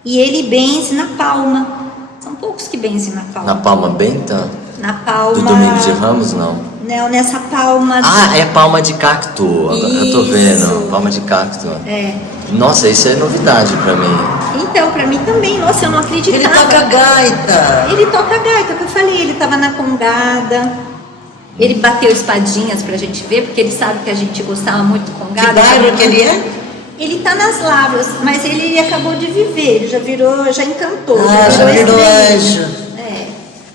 E ele benze na palma. São poucos que benzem na palma. Na palma benta? Na palma. Do Domingos de Ramos, não? Não, nessa palma. É palma de cacto. Eu tô vendo. Palma de cacto. Nossa, isso é novidade pra mim. Então, pra mim também. Nossa, eu não acreditava. Ele toca gaita. Ele toca gaita, que eu falei. Ele tava na congada. Ele bateu espadinhas pra gente ver, porque ele sabe que a gente gostava muito de congada. Que bairro que ele é? Ele tá nas Lavras, mas ele acabou de viver, ele já encantou. Já virou anjo.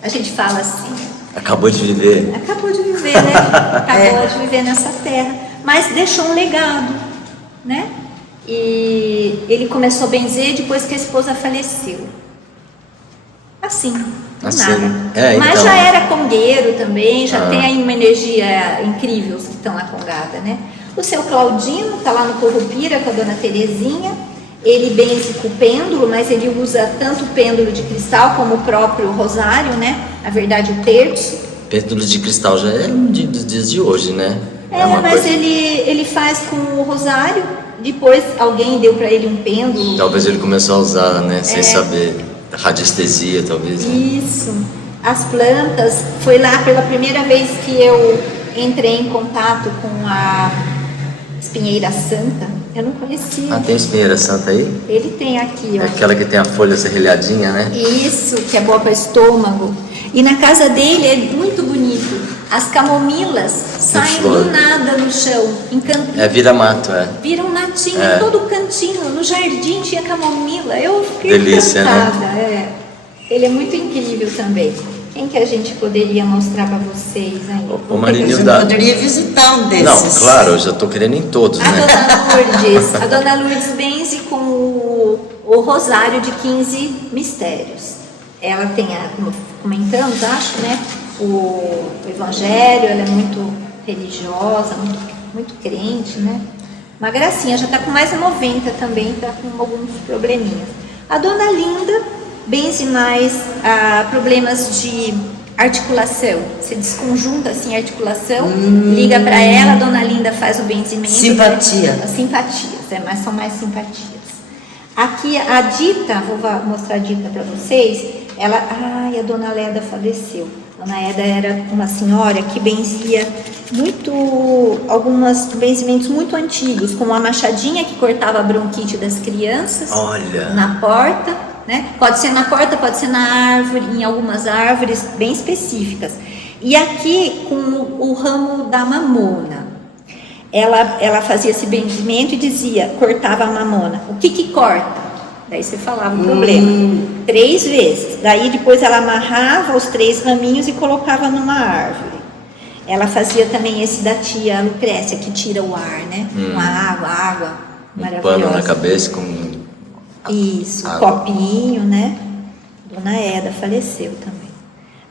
A gente fala assim. Acabou de viver. Acabou de viver, né? Acabou de viver nessa terra. Mas deixou um legado, né? E ele começou a benzer depois que a esposa faleceu. Assim, nada. Mas então... já era congueiro também, já tem aí uma energia incrível os que estão na congada, né? O seu Claudino está lá no Curupira com a Dona Terezinha. Ele benze com o pêndulo, mas ele usa tanto o pêndulo de cristal como o próprio rosário, né? Na verdade, o terço. Pêndulo de cristal já é dos dias de hoje, né? Mas ele faz com o rosário. Depois alguém deu para ele um pêndulo. Talvez ele começou a usar, né? Sem saber. Radiestesia, talvez. Isso. As plantas. Foi lá pela primeira vez que eu entrei em contato com a espinheira santa. Eu não conhecia. Tem espinheira santa aí? Ele tem aqui, ó. É aquela que tem a folha serrilhadinha, né? Isso, que é boa para estômago. E na casa dele é muito bonito. As camomilas saem do nada no chão. Vira mato, Vira um matinho em todo cantinho. No jardim tinha camomila. Eu fiquei delícia, encantada. né? Ele é muito incrível também. Quem que a gente poderia mostrar para vocês aí? O Marinho poderia visitar um desses. Não, claro, eu já tô querendo em todos, né? A Dona Lourdes benze com o rosário de 15 mistérios. Ela tem, como comentamos, acho, né? O Evangelho, ela é muito religiosa, muito crente, né? Uma gracinha, já está com mais de 90 também, está com alguns probleminhas. A Dona Linda benze mais problemas de articulação. Você desconjunta assim a articulação, liga para ela, a Dona Linda faz o benzimento. Simpatia. As simpatias, mas são mais simpatias. Aqui a Dita, vou mostrar a Dita para vocês. a Dona Leda faleceu. Dona Eda era uma senhora que benzia alguns benzimentos muito antigos, como a machadinha que cortava a bronquite das crianças. Olha. Na porta, né? Pode ser na porta, pode ser na árvore, em algumas árvores bem específicas. E aqui com o ramo da mamona, ela fazia esse benzimento e dizia, cortava a mamona. O que corta? Daí você falava o problema. 3 vezes. Daí depois ela amarrava os 3 raminhos e colocava numa árvore. Ela fazia também esse da tia Lucrécia, que tira o ar, né? Com a água maravilhosa. Um pano na cabeça com... Isso, um copinho, né? Dona Eda faleceu também.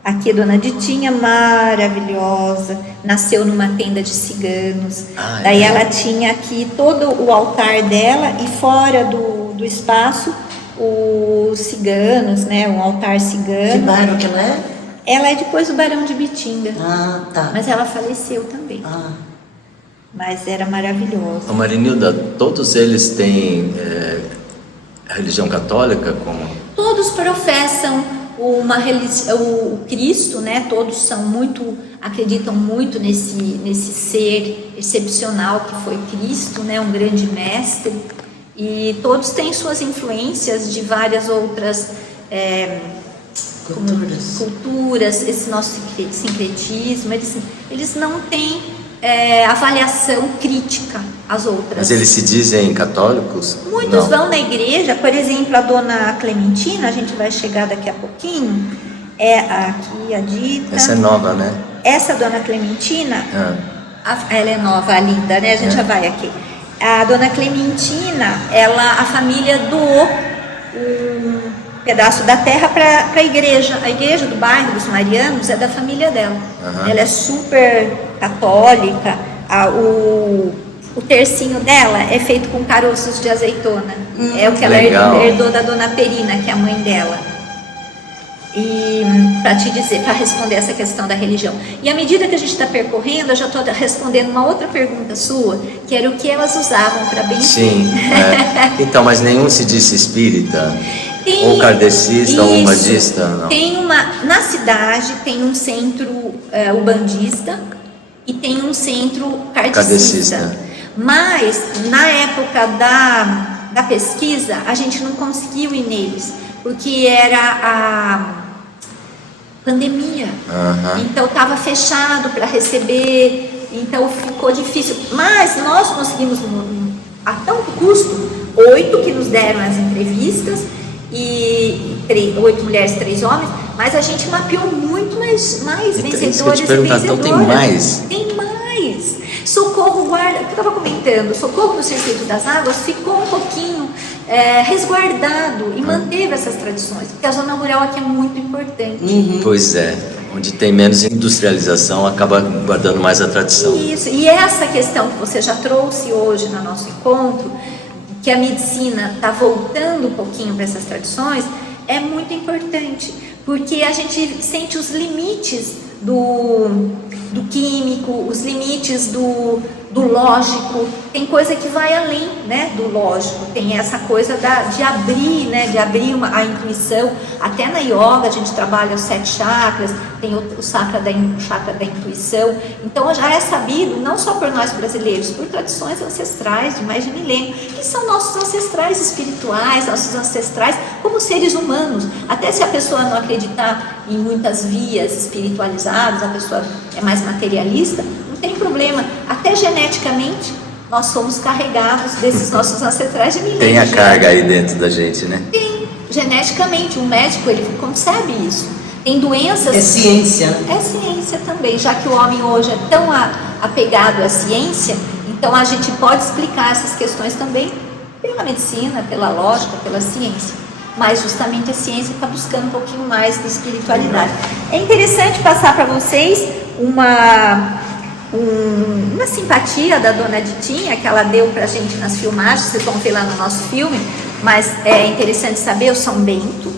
Aqui a Dona Ditinha, maravilhosa, nasceu numa tenda de ciganos. Daí ela tinha aqui todo o altar dela e fora do espaço os ciganos, né? Um altar cigano. Que bairro que ela é? Ela é depois do Barão de Bitinga. Tá. Mas ela faleceu também. Mas era maravilhosa. Marinilda, todos eles têm religião católica? Como? Todos professam o Cristo, né? Todos acreditam muito nesse ser excepcional que foi Cristo, né? Um grande mestre. E todos têm suas influências de várias outras culturas, esse nosso sincretismo. Eles não têm avaliação crítica às outras. Mas eles se dizem católicos? Muitos vão na igreja, por exemplo, a Dona Clementina, a gente vai chegar daqui a pouquinho, aqui a dita. Essa é nova, né? Essa Dona Clementina, ela é nova, a linda, né? A gente já vai aqui. A Dona Clementina, a família doou um pedaço da terra para a igreja. A igreja do bairro dos Marianos é da família dela. Ela é super católica. O tercinho dela é feito com caroços de azeitona. É o que ela herdou da Dona Perina, que é a mãe dela. E para responder essa questão da religião. E à medida que a gente está percorrendo, eu já estou respondendo uma outra pergunta sua, que era o que elas usavam para benzer. Sim. Então, mas nenhum se disse espírita? Ou kardecista, ou umbandista? Não. Na cidade tem um centro umbandista e tem um centro kardecista. Mas na época da pesquisa a gente não conseguiu ir neles, porque era a pandemia. Então estava fechado para receber, então ficou difícil. Mas nós conseguimos, a tanto custo, 8 que nos deram as entrevistas, e 8 mulheres, 3 homens, mas a gente mapeou muito mais vencedores e vencedoras. Então tem mais? Tem mais. Socorro Guarda, que eu estava comentando, Socorro no Circuito das Águas ficou um pouquinho resguardado e manteve essas tradições, porque a zona rural aqui é muito importante. Pois é, onde tem menos industrialização acaba guardando mais a tradição. Isso, e essa questão que você já trouxe hoje no nosso encontro, que a medicina está voltando um pouquinho para essas tradições, é muito importante, porque a gente sente os limites do químico, os limites do lógico. Tem coisa que vai além, né, do lógico. Tem essa coisa de abrir, né, a intuição. Até na yoga a gente trabalha os 7 chakras, tem o chakra da intuição. Então já é sabido, não só por nós brasileiros, por tradições ancestrais de mais de milênio, que são nossos ancestrais espirituais, nossos ancestrais como seres humanos. Até se a pessoa não acreditar em muitas vias espiritualizadas, a pessoa é mais materialista, não tem problema. Até geneticamente nós somos carregados desses nossos ancestrais de milênios. Tem a carga aí dentro da gente, né? Tem, geneticamente. Um médico, ele concebe isso. Tem doenças... É ciência. É ciência também, já que o homem hoje é tão apegado à ciência, então a gente pode explicar essas questões também pela medicina, pela lógica, pela ciência. Mas justamente a ciência está buscando um pouquinho mais de espiritualidade. É interessante passar para vocês uma simpatia da Dona Ditinha, que ela deu para a gente nas filmagens, vocês vão ver lá no nosso filme, mas é interessante saber o São Bento.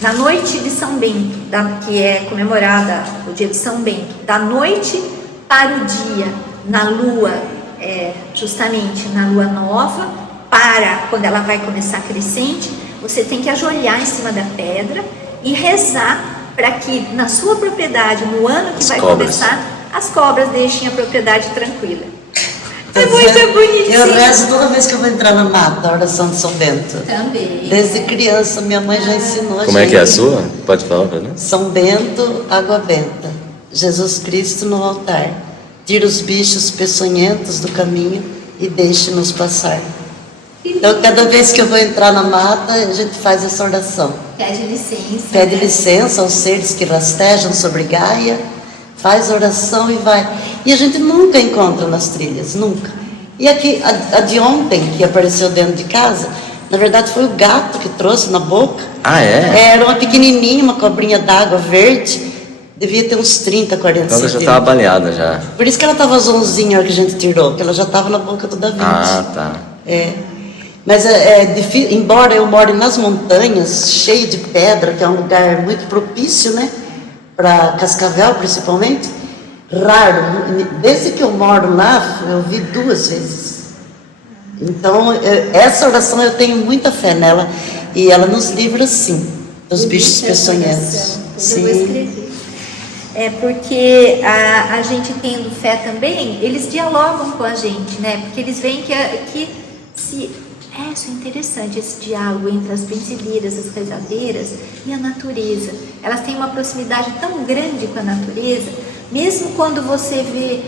Na noite de São Bento, que é comemorada o dia de São Bento, da noite para o dia, na lua, justamente na lua nova, para quando ela vai começar crescente, você tem que ajoelhar em cima da pedra e rezar para que na sua propriedade, no ano que vai começar, as cobras deixem a propriedade tranquila. É muito bonitinho. Eu rezo toda vez que eu vou entrar na mata, a oração de São Bento. Também. Desde criança, minha mãe já ensinou a gente. Como é que é a sua? Pode falar, né? São Bento, água benta. Jesus Cristo no altar. Tira os bichos peçonhentos do caminho e deixe-nos passar. Então, cada vez que eu vou entrar na mata, a gente faz essa oração. Pede licença. Pede licença aos seres que rastejam sobre Gaia, faz oração e vai. E a gente nunca encontra nas trilhas, nunca. E aqui, a de ontem, que apareceu dentro de casa, na verdade foi o gato que trouxe na boca. Ah, é? Era uma pequenininha, uma cobrinha d'água verde, devia ter uns 30, 40 Então ela já centímetros. estava baleada já. Por isso que ela estava zonzinha a hora que a gente tirou, porque ela já estava na boca do David. Ah, tá. Mas é difícil, embora eu more nas montanhas, cheio de pedra, que é um lugar muito propício, né? Para Cascavel, principalmente. Raro, desde que eu moro lá, eu vi 2 vezes. Então, essa oração eu tenho muita fé nela. E ela nos livra, sim, dos bichos peçonhentos. Eu vou escrever. É porque a gente tendo fé também, eles dialogam com a gente, né? Porque eles veem que se... isso é interessante, esse diálogo entre as benzedeiras, as rezadeiras e a natureza. Elas têm uma proximidade tão grande com a natureza, mesmo quando você vê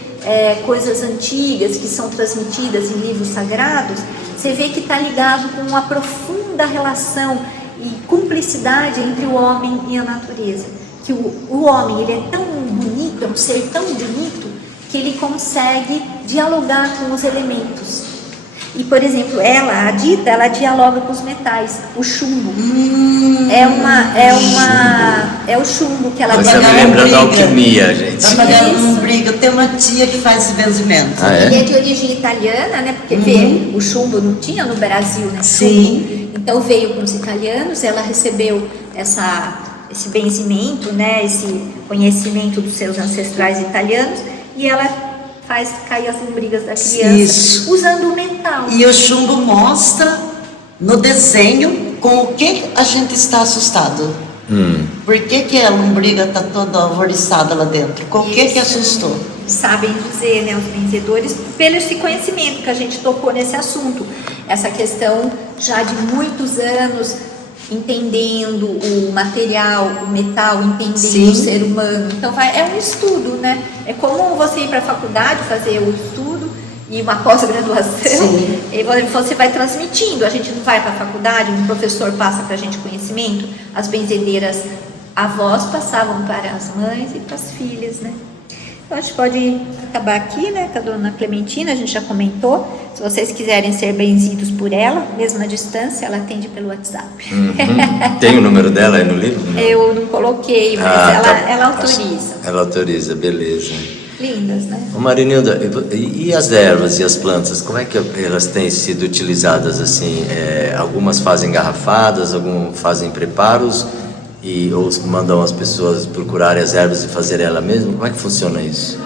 coisas antigas que são transmitidas em livros sagrados, você vê que está ligado com uma profunda relação e cumplicidade entre o homem e a natureza. Que o homem, ele é tão bonito, é um ser tão bonito, que ele consegue dialogar com os elementos. E, por exemplo, a Dita, ela dialoga com os metais, o chumbo. É o chumbo que ela Você me lembra da alquimia, gente. Trabalhando num briga, eu tenho uma tia que faz esse benzimento. Ah, Ele é de origem italiana, né? Porque o chumbo não tinha no Brasil, né? Sim. Então veio com os italianos, ela recebeu esse benzimento, né? Esse conhecimento dos seus ancestrais italianos, e ela faz cair as lombrigas da criança usando o metal. E o chumbo mostra no desenho com o que a gente está assustado. Por que a lombriga está toda alvoriçada lá dentro? Com o que assustou? Sabem dizer, né, os benzedores, pelo esse conhecimento que a gente tocou nesse assunto. Essa questão já de muitos anos, entendendo o material, o metal, entendendo o ser humano. Então é um estudo, né? É como você ir para a faculdade fazer o estudo e uma pós-graduação, e você vai transmitindo. A gente não vai para a faculdade, um professor passa para a gente conhecimento, as benzedeiras avós passavam para as mães e para as filhas, né? Então a gente pode acabar aqui, né, com a dona Clementina, a gente já comentou. Se vocês quiserem ser benzidos por ela, mesmo à distância, ela atende pelo WhatsApp. Tem o número dela aí no livro? Não. Eu não coloquei, mas ela autoriza. Ela autoriza, beleza. Lindas, né? Ô Marinilda, e as ervas e as plantas, como é que elas têm sido utilizadas assim? Algumas fazem garrafadas, algumas fazem preparos, ou mandam as pessoas procurarem as ervas e fazerem ela mesma? Como é que funciona isso?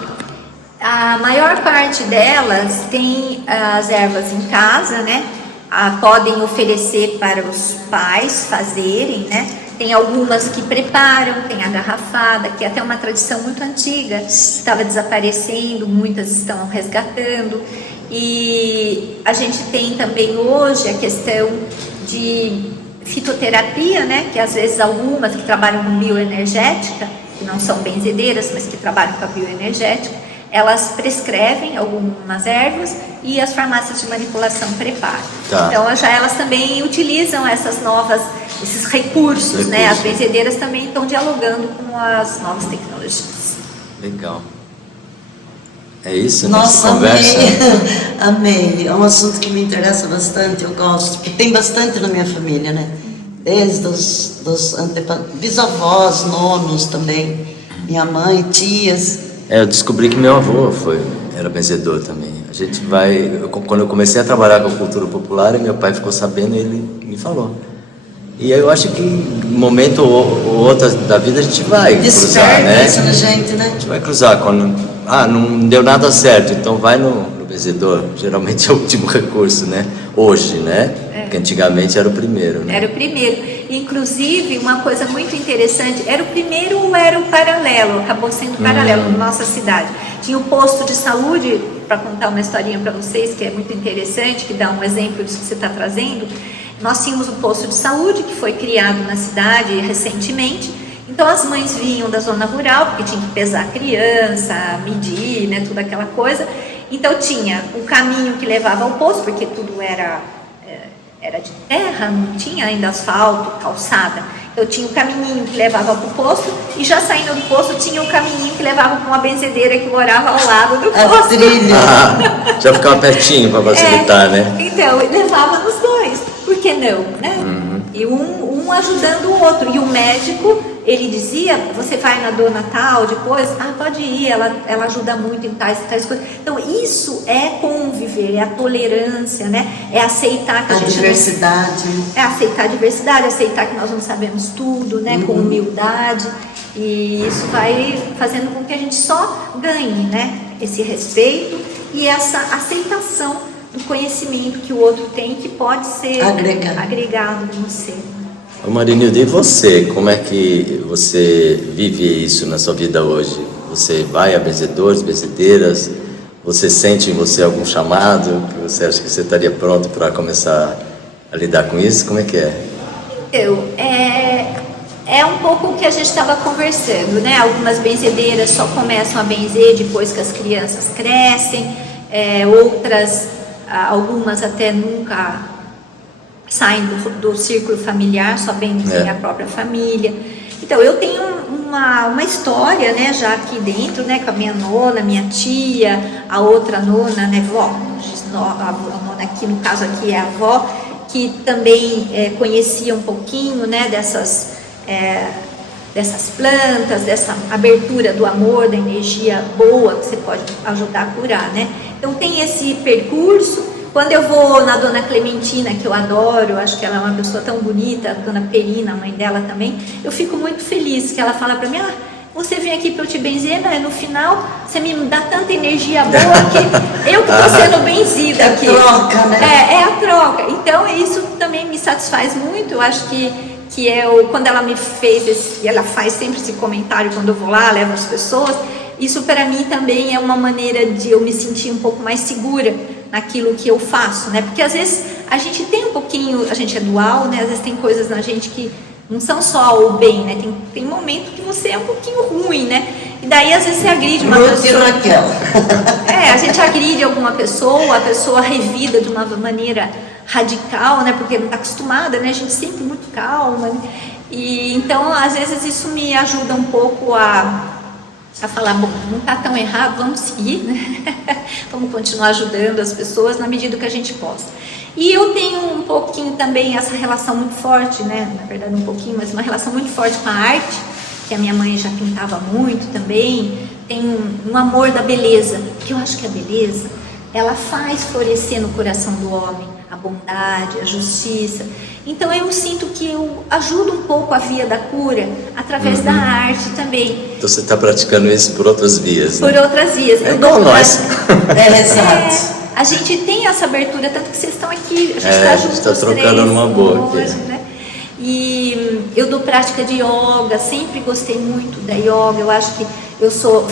A maior parte delas tem as ervas em casa, né? Podem oferecer para os pais fazerem, né? Tem algumas que preparam, tem a garrafada, que é até uma tradição muito antiga, estava desaparecendo, muitas estão resgatando. E a gente tem também hoje a questão de fitoterapia, né? Que às vezes algumas que trabalham com bioenergética, que não são benzedeiras, mas que trabalham com a bioenergética, elas prescrevem algumas ervas e as farmácias de manipulação preparam. Tá. Então elas também utilizam esses recursos, né? As benzedeiras também estão dialogando com as novas tecnologias. Legal. É isso? Nossa, conversa? amei. É um assunto que me interessa bastante, eu gosto, porque tem bastante na minha família, né? Desde os bisavós, nonos também, minha mãe, tias. Eu descobri que meu avô era benzedor também. A gente quando eu comecei a trabalhar com cultura popular, meu pai ficou sabendo e ele me falou. E aí eu acho que um momento ou outro da vida a gente vai cruzar, né? Isso na gente, né? A gente vai cruzar quando não deu nada certo, então vai no benzedor. Geralmente é o último recurso, né? Hoje, né? Porque antigamente era o primeiro, né? Era o primeiro. Inclusive, uma coisa muito interessante, era o primeiro ou era o paralelo, acabou sendo paralelo na nossa cidade. Tinha o posto de saúde, para contar uma historinha para vocês, que é muito interessante, que dá um exemplo disso que você está trazendo. Nós tínhamos o posto de saúde, que foi criado na cidade recentemente. Então as mães vinham da zona rural, porque tinha que pesar a criança, medir, né, toda aquela coisa. Então tinha o caminho que levava ao posto, porque tudo era de terra, não tinha ainda asfalto, calçada. Então tinha o caminhinho que levava para o posto, e já saindo do posto tinha o caminhinho que levava para uma benzedeira que morava ao lado do posto. Trilha. Já ficava pertinho para facilitar, né? Então, levava nos dois, por que não, né? E um ajudando o outro. E o médico, ele dizia, você vai na dona tal depois, pode ir, ela ajuda muito em tais coisas. Então isso é conviver, é a tolerância, né? É aceitar que a gente diversidade. É aceitar a diversidade, aceitar que nós não sabemos tudo, né? Com humildade. E isso vai fazendo com que a gente só ganhe, né? Esse respeito e essa aceitação do conhecimento que o outro tem, que pode ser agregado em você. Ô Marinilda, e você? Como é que você vive isso na sua vida hoje? Você vai a benzedores, benzedeiras? Você sente em você algum chamado? Que você acha que você estaria pronto para começar a lidar com isso? Como é que é? Então, é um pouco o que a gente estava conversando, né? Algumas benzedeiras só começam a benzer depois que as crianças crescem, outras, algumas até nunca saem do círculo familiar, só benzem a própria família. Então eu tenho uma história, né, já aqui dentro, né, com a minha nona, minha tia, a outra nona, né, vó, a nona aqui, no caso aqui é a avó, que também conhecia um pouquinho, né, dessas plantas, dessa abertura do amor, da energia boa que você pode ajudar a curar, né? Então tem esse percurso. Quando eu vou na dona Clementina, que eu adoro, acho que ela é uma pessoa tão bonita, a dona Perina, a mãe dela também, eu fico muito feliz que ela fala para mim, você vem aqui para eu te benzer, mas no final você me dá tanta energia boa que eu que estou sendo benzida aqui. É a troca, né? É a troca. Então isso também me satisfaz muito. Eu acho que quando ela me fez, ela faz sempre esse comentário quando eu vou lá, levo as pessoas, isso para mim também é uma maneira de eu me sentir um pouco mais segura naquilo que eu faço, né? Porque às vezes a gente tem um pouquinho, a gente é dual, né? Às vezes tem coisas na gente que não são só o bem, né? Tem momento que você é um pouquinho ruim, né? E daí às vezes você agride uma pessoa. A gente agride alguma pessoa, a pessoa revida de uma maneira radical, né? Porque não está acostumada, né? A gente sempre muito calma, né? E então às vezes isso me ajuda um pouco a falar, bom, não está tão errado, vamos seguir, né? Vamos continuar ajudando as pessoas na medida que a gente possa. E eu tenho um pouquinho também essa relação muito forte, né? Na verdade um pouquinho, mas uma relação muito forte com a arte, que a minha mãe já pintava muito também. Tem um amor da beleza, porque eu acho que a beleza, ela faz florescer no coração do homem a bondade, a justiça. Então eu sinto que eu ajudo um pouco a via da cura através da arte também. Então você está praticando isso por outras vias, né? Por outras vias. É igual nós. Exato. A gente tem essa abertura, tanto que vocês estão aqui, a gente está juntos, está trocando numa boa hoje, né? E eu dou prática de yoga, sempre gostei muito da yoga. Eu acho que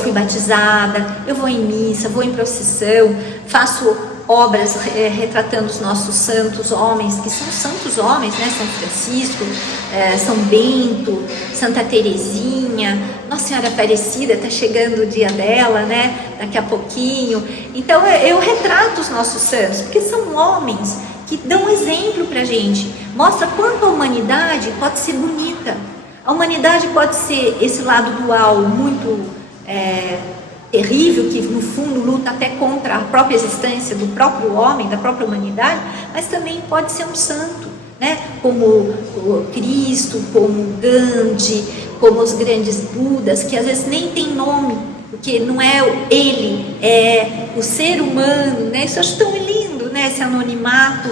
fui batizada, eu vou em missa, vou em procissão, faço obras retratando os nossos santos homens, que são santos homens, né? São Francisco, São Bento, Santa Teresinha, Nossa Senhora Aparecida, está chegando o dia dela, né? Daqui a pouquinho. Então eu retrato os nossos santos, porque são homens que dão exemplo para a gente, mostra quanto a humanidade pode ser bonita. A humanidade pode ser esse lado dual muito terrível, que no fundo luta até contra a própria existência do próprio homem, da própria humanidade, mas também pode ser um santo, né? Como o Cristo, como Gandhi, como os grandes Budas, que às vezes nem tem nome, porque não é ele, é o ser humano, né? Isso eu acho tão lindo, né? Esse anonimato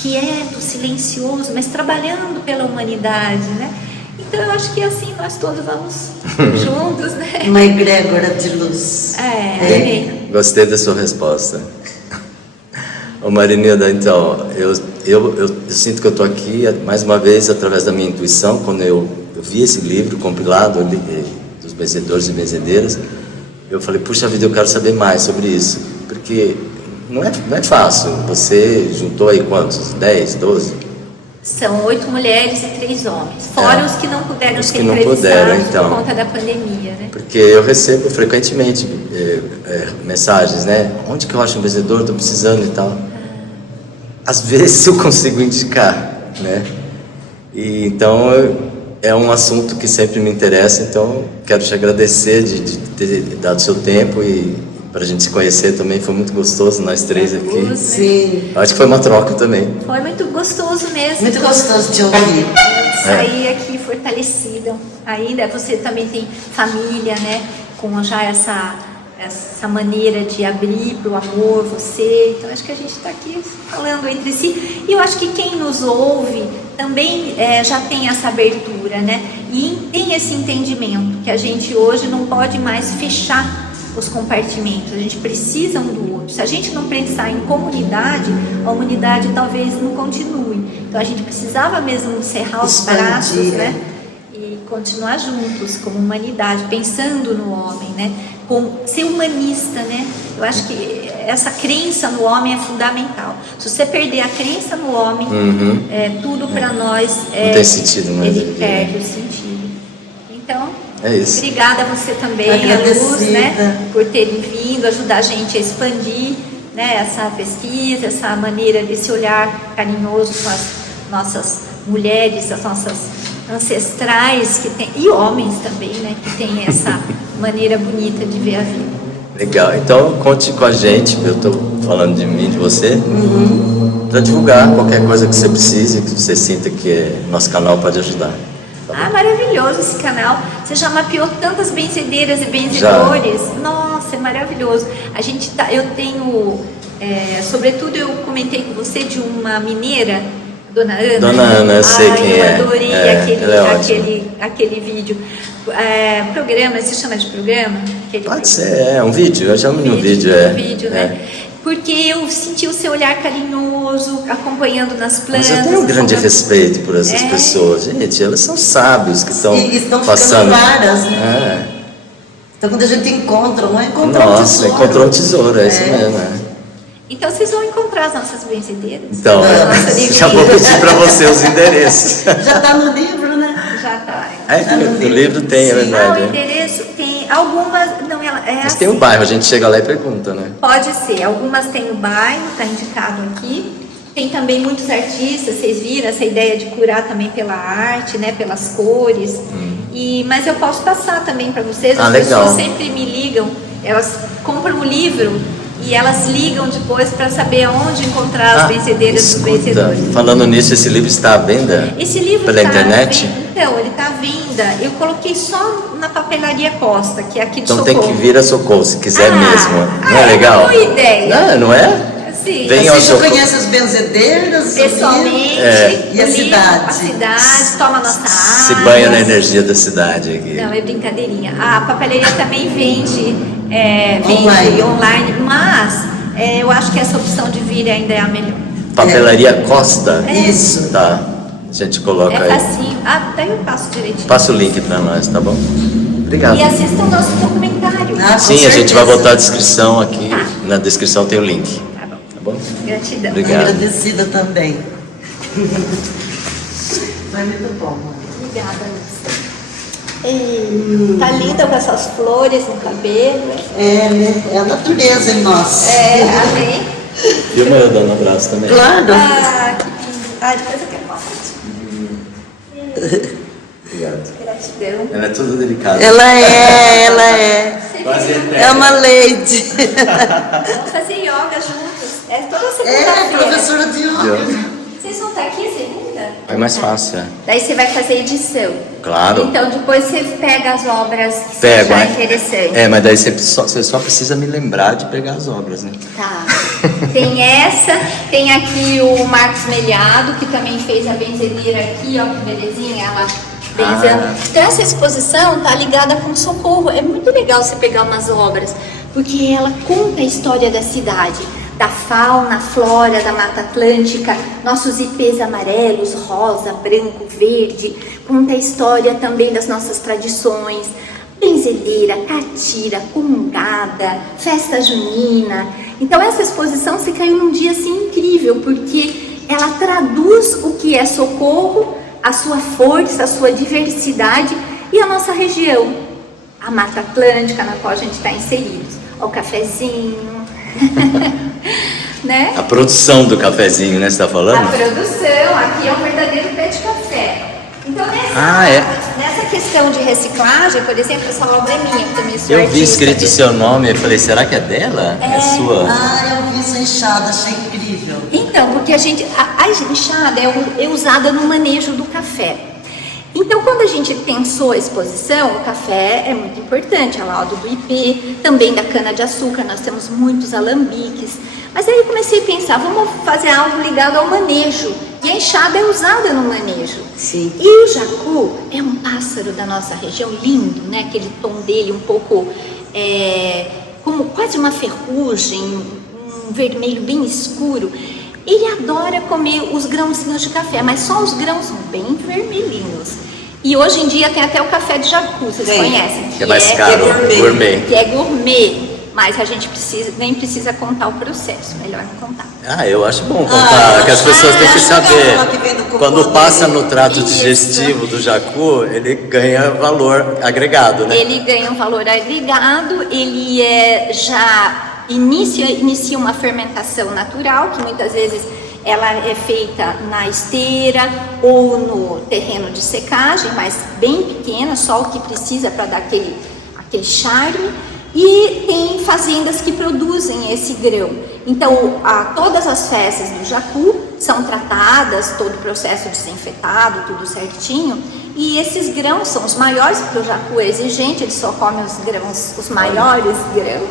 quieto, silencioso, mas trabalhando pela humanidade, né? Então eu acho que assim nós todos vamos juntos, né? Uma egrégora de luz. Amém. Gostei da sua resposta. Ô Marinilda, então, eu sinto que eu estou aqui, mais uma vez, através da minha intuição, quando eu vi esse livro compilado dos benzedores e benzedeiras, eu falei, puxa vida, eu quero saber mais sobre isso, porque não é fácil. Você juntou aí quantos? 10, 12? São 8 mulheres e 3 homens, fora os que não puderam ser entrevistados então, por conta da pandemia, né? Porque eu recebo frequentemente mensagens, né? Onde que eu acho um benzedor? Estou precisando e tal. Às vezes eu consigo indicar, né? E então é um assunto que sempre me interessa, então quero te agradecer de ter dado seu tempo e para a gente se conhecer também. Foi muito gostoso, nós 3 aqui. Sim. Acho que foi uma troca também. Foi muito gostoso mesmo. Muito gostoso de ouvir. Sair aqui fortalecida. Ainda você também tem família, né? Com já essa maneira de abrir para o amor, você. Então acho que a gente está aqui falando entre si. E eu acho que quem nos ouve também já tem essa abertura, né? E tem esse entendimento que a gente hoje não pode mais fechar os compartimentos, a gente precisa um do outro. Se a gente não pensar em comunidade, a humanidade talvez não continue. Então a gente precisava mesmo encerrar os braços, né? E continuar juntos como humanidade, pensando no homem, né? Ser humanista, né? Eu acho que essa crença no homem é fundamental. Se você perder a crença no homem, tudo para nós não tem sentido, né? Ele perde o sentido. Então, é isso. Obrigada a você também, a Luz, né, por terem vindo ajudar a gente a expandir, né, essa pesquisa, essa maneira desse olhar carinhoso com as nossas mulheres, as nossas ancestrais que tem, e homens também, né, que tem essa maneira bonita de ver a vida. Legal, então conte com a gente, eu estou falando de mim, de você, para divulgar qualquer coisa que você precise, que você sinta que nosso canal pode ajudar. Ah, maravilhoso esse canal. Você já mapeou tantas benzedeiras e benzedores. Já. Nossa, é maravilhoso. Eu tenho, sobretudo eu comentei com você de uma mineira, Dona Ana. Dona Ana, eu sei quem é. Eu adorei aquele vídeo. Programa, você chama de programa? Pode ser, um vídeo, eu chamo de um vídeo. Um vídeo, né? Porque eu senti o seu olhar carinhoso, acompanhando nas plantas. Mas eu tenho um grande respeito por essas pessoas. Gente, elas são sábios que estão passando. Raras, né? Então quando a gente encontra, um tesouro. Nossa, encontrou um tesouro, é isso mesmo. Então vocês vão encontrar as nossas benzedeiras. Então, já vou pedir para você os endereços. Já está no livro, né? Já está. No livro tem, é verdade. O endereço tem algumas, mas assim, tem um bairro, a gente chega lá e pergunta, né? Pode ser, algumas tem o bairro, está indicado aqui. Tem também muitos artistas, vocês viram essa ideia de curar também pela arte, né, pelas cores. Mas eu posso passar também para vocês, as pessoas sempre me ligam, elas compram o livro e elas ligam depois para saber onde encontrar as benzedeiras dos benzedores. Falando nisso, esse livro está à venda? Esse livro pela internet? Então, ele está à venda. Eu coloquei só na Papelaria Costa, que é aqui de Socorro. Então tem que vir a Socorro, se quiser mesmo. Não é legal? É uma boa ideia. Não é? Sim. Você já conhece as benzedeiras? Pessoalmente. E a cidade? A cidade, toma nossa água. Se banha na energia da cidade aqui. Não, é brincadeirinha. A papelaria também vende online, mas eu acho que essa opção de vir ainda é a melhor. Papelaria Costa? Isso. Tá. A gente coloca aí. É facinho. Daí eu passo direitinho. Passa o link para nós, tá bom? Obrigado. E assistam o nosso documentário. Sim, a gente vai botar a descrição aqui. Na descrição tem o link. Bom? Gratidão. Obrigado. Agradecida também. Foi muito bom. Obrigada, Lúcia. Tá linda com essas flores no cabelo. Né? É a natureza em nós. Amém. Filma eu dando um abraço também. Claro. Que lindo. Depois eu quero uma Obrigado. Gratidão. Ela é toda delicada. Ela é. É uma lady. Vamos fazer yoga juntos. É toda segunda-feira. Professora de yoga. Vocês vão estar aqui segunda? É mais fácil, Daí você vai fazer edição. Claro. Então depois você pega as obras que você achar interessante. Mas daí você só precisa me lembrar de pegar as obras, né? Tá. Tem essa, tem aqui o Marcos Meliado, que também fez a benzedeira aqui, ó, que belezinha, ela benzendo. Então essa exposição tá ligada com Socorro. É muito legal você pegar umas obras, porque ela conta a história da cidade. da fauna, flora da Mata Atlântica, nossos ipês amarelos, rosa, branco, verde, conta a história também das nossas tradições, benzedeira, catira, comungada, festa junina. Então essa exposição se caiu num dia assim incrível, porque ela traduz o que é Socorro, a sua força, a sua diversidade e a nossa região, a Mata Atlântica na qual a gente está inserido. Ó, o cafezinho, né? A produção do cafezinho, né, você está falando? A produção, aqui é um verdadeiro pé de café. Então nessa questão de reciclagem, por exemplo, essa obra é minha, eu também sou Eu vi escrito o seu nome e falei, será que é dela? É sua? Ah, eu vi essa enxada, achei incrível. Então, porque a enxada é usada no manejo do café. Então, quando a gente pensou a exposição, o café é muito importante, a laudo do ipê, também da cana-de-açúcar, nós temos muitos alambiques. Mas aí eu comecei a pensar, vamos fazer algo ligado ao manejo. E a enxada é usada no manejo. Sim. E o jacu é um pássaro da nossa região, lindo, né? Aquele tom dele um pouco, como quase uma ferrugem, um vermelho bem escuro. Ele adora comer os grãozinhos de café, mas só os grãos bem vermelhinhos. E hoje em dia tem até o café de jacu, vocês conhecem? Que é mais caro, gourmet. Que é gourmet, mas a gente nem precisa contar o processo, melhor não contar. Eu acho bom contar, que as pessoas têm que saber. Quando passa no trato digestivo do jacu, ele ganha valor agregado, né? Ele ganha um valor agregado, ele já inicia uma fermentação natural, que muitas vezes ela é feita na esteira ou no terreno de secagem, mas bem pequena, só o que precisa para dar aquele charme. E tem fazendas que produzem esse grão. Então, todas as fezes do jacu são tratadas, todo o processo desinfetado, tudo certinho. E esses grãos são os maiores, porque o jacu é exigente, ele só come os maiores grãos.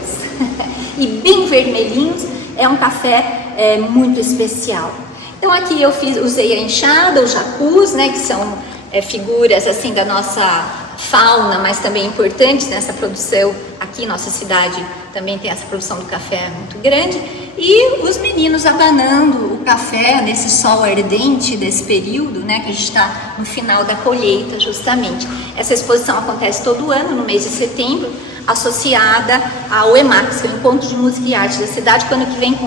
E bem vermelhinhos, é um café muito especial. Então aqui eu usei a enxada, os jacus, né, que são figuras assim da nossa fauna, mas também importantes nessa produção. Aqui nossa cidade também tem essa produção do café muito grande. E os meninos abanando o café nesse sol ardente desse período, né, que a gente está no final da colheita justamente. Essa exposição acontece todo ano, no mês de setembro, associada ao EMAX, que é o Encontro de Música e Arte da cidade, que ano que vem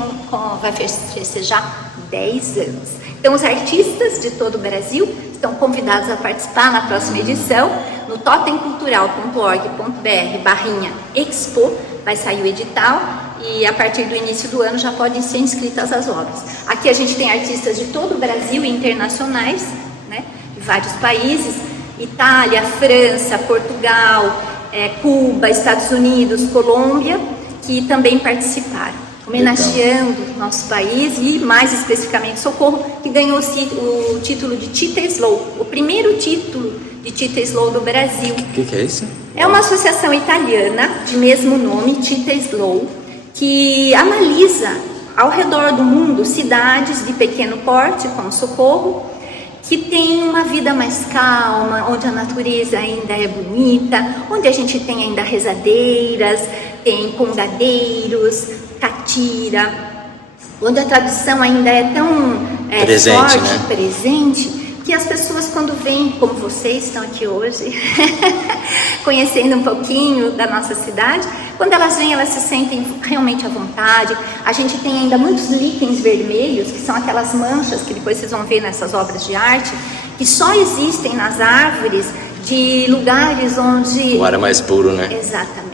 vai festejar 10 anos. Então os artistas de todo o Brasil estão convidados a participar na próxima edição. No totemcultural.org.br/expo vai sair o edital e a partir do início do ano já podem ser inscritas as obras. Aqui a gente tem artistas de todo o Brasil e internacionais, né, de vários países, Itália, França, Portugal, Cuba, Estados Unidos, Colômbia, que também participaram, homenageando nosso país e mais especificamente Socorro, que ganhou o título de Tita Slow, o primeiro título de Tita Slow do Brasil. O que é isso? É uma associação italiana de mesmo nome, Tita Slow, que analisa ao redor do mundo cidades de pequeno porte, como Socorro, que tem uma vida mais calma, onde a natureza ainda é bonita, onde a gente tem ainda rezadeiras, tem congadeiros, catira, onde a tradição ainda é tão presente, forte, né? Presente, que as pessoas quando vêm, como vocês estão aqui hoje, conhecendo um pouquinho da nossa cidade, quando elas vêm, elas se sentem realmente à vontade. A gente tem ainda muitos líquens vermelhos, que são aquelas manchas que depois vocês vão ver nessas obras de arte, que só existem nas árvores de lugares onde... O ar é mais puro, né? Exatamente.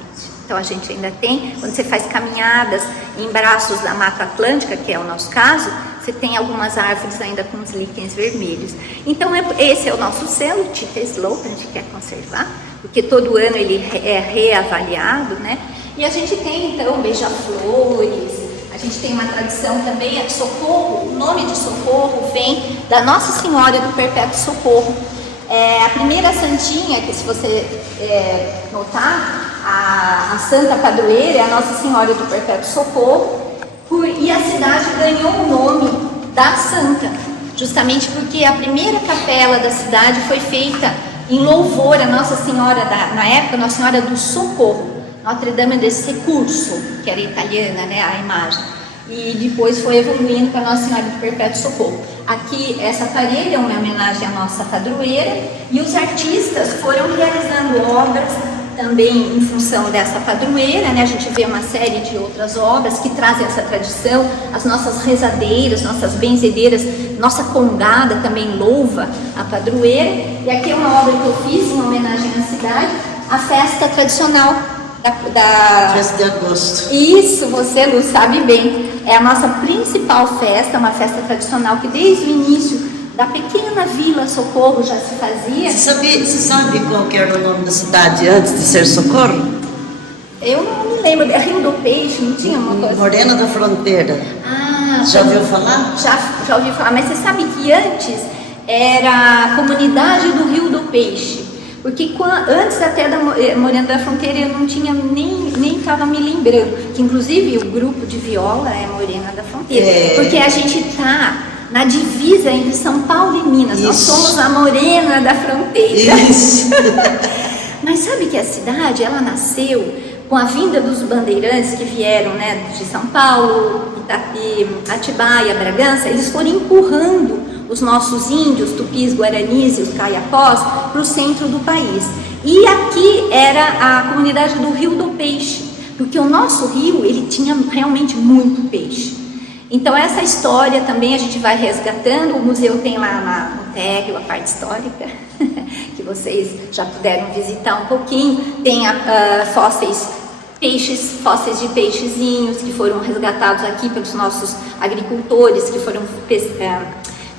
Então a gente ainda tem, quando você faz caminhadas em braços da Mata Atlântica, que é o nosso caso, você tem algumas árvores ainda com os líquens vermelhos. Então esse é o nosso selo, Tita Slow, que a gente quer conservar, porque todo ano ele é reavaliado, né? E a gente tem então beija-flores, a gente tem uma tradição também, Socorro, o nome de Socorro vem da Nossa Senhora do Perpétuo Socorro. A primeira santinha, que se você notar, a santa padroeira é a Nossa Senhora do Perpétuo Socorro, e a cidade ganhou o nome da santa, justamente porque a primeira capela da cidade foi feita em louvor a Nossa Senhora, na época, Nossa Senhora do Socorro, Notre Dame del Securso, que era italiana, né, a imagem. e depois foi evoluindo para Nossa Senhora do Perpétuo Socorro. Aqui, essa parede é uma homenagem à nossa padroeira, e os artistas foram realizando obras também em função dessa padroeira, né? A gente vê uma série de outras obras que trazem essa tradição, as nossas rezadeiras, nossas benzedeiras, nossa congada também louva a padroeira. E aqui é uma obra que eu fiz em homenagem à cidade, a festa tradicional da Festa de agosto. Isso, você, Lu, sabe bem. É a nossa principal festa, uma festa tradicional que desde o início da pequena Vila Socorro já se fazia. Você sabe qual que era o nome da cidade antes de ser Socorro? Eu não me lembro, Rio do Peixe, não tinha uma coisa? Morena da Fronteira. Ah, já ouviu falar? Já ouvi falar, mas você sabe que antes era a comunidade do Rio do Peixe. Porque antes até da Morena da Fronteira eu não tinha nem estava me lembrando. Que inclusive o grupo de viola é Morena da Fronteira. Porque a gente está na divisa entre São Paulo e Minas. Isso. Nós somos a Morena da Fronteira. Isso. Mas sabe que a cidade, ela nasceu com a vinda dos bandeirantes que vieram, né, de São Paulo, Atibaia, Bragança. Eles foram empurrando os nossos índios, tupis, guaranis e os caiapós para o centro do país. E aqui era a comunidade do Rio do Peixe, porque o nosso rio, ele tinha realmente muito peixe. Então essa história também a gente vai resgatando. O museu tem lá no térreo a parte histórica, que vocês já puderam visitar um pouquinho. Tem fósseis de peixezinhos que foram resgatados aqui pelos nossos agricultores, que foram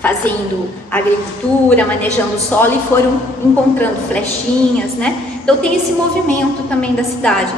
fazendo agricultura, manejando o solo e foram encontrando flechinhas, né? Então tem esse movimento também da cidade.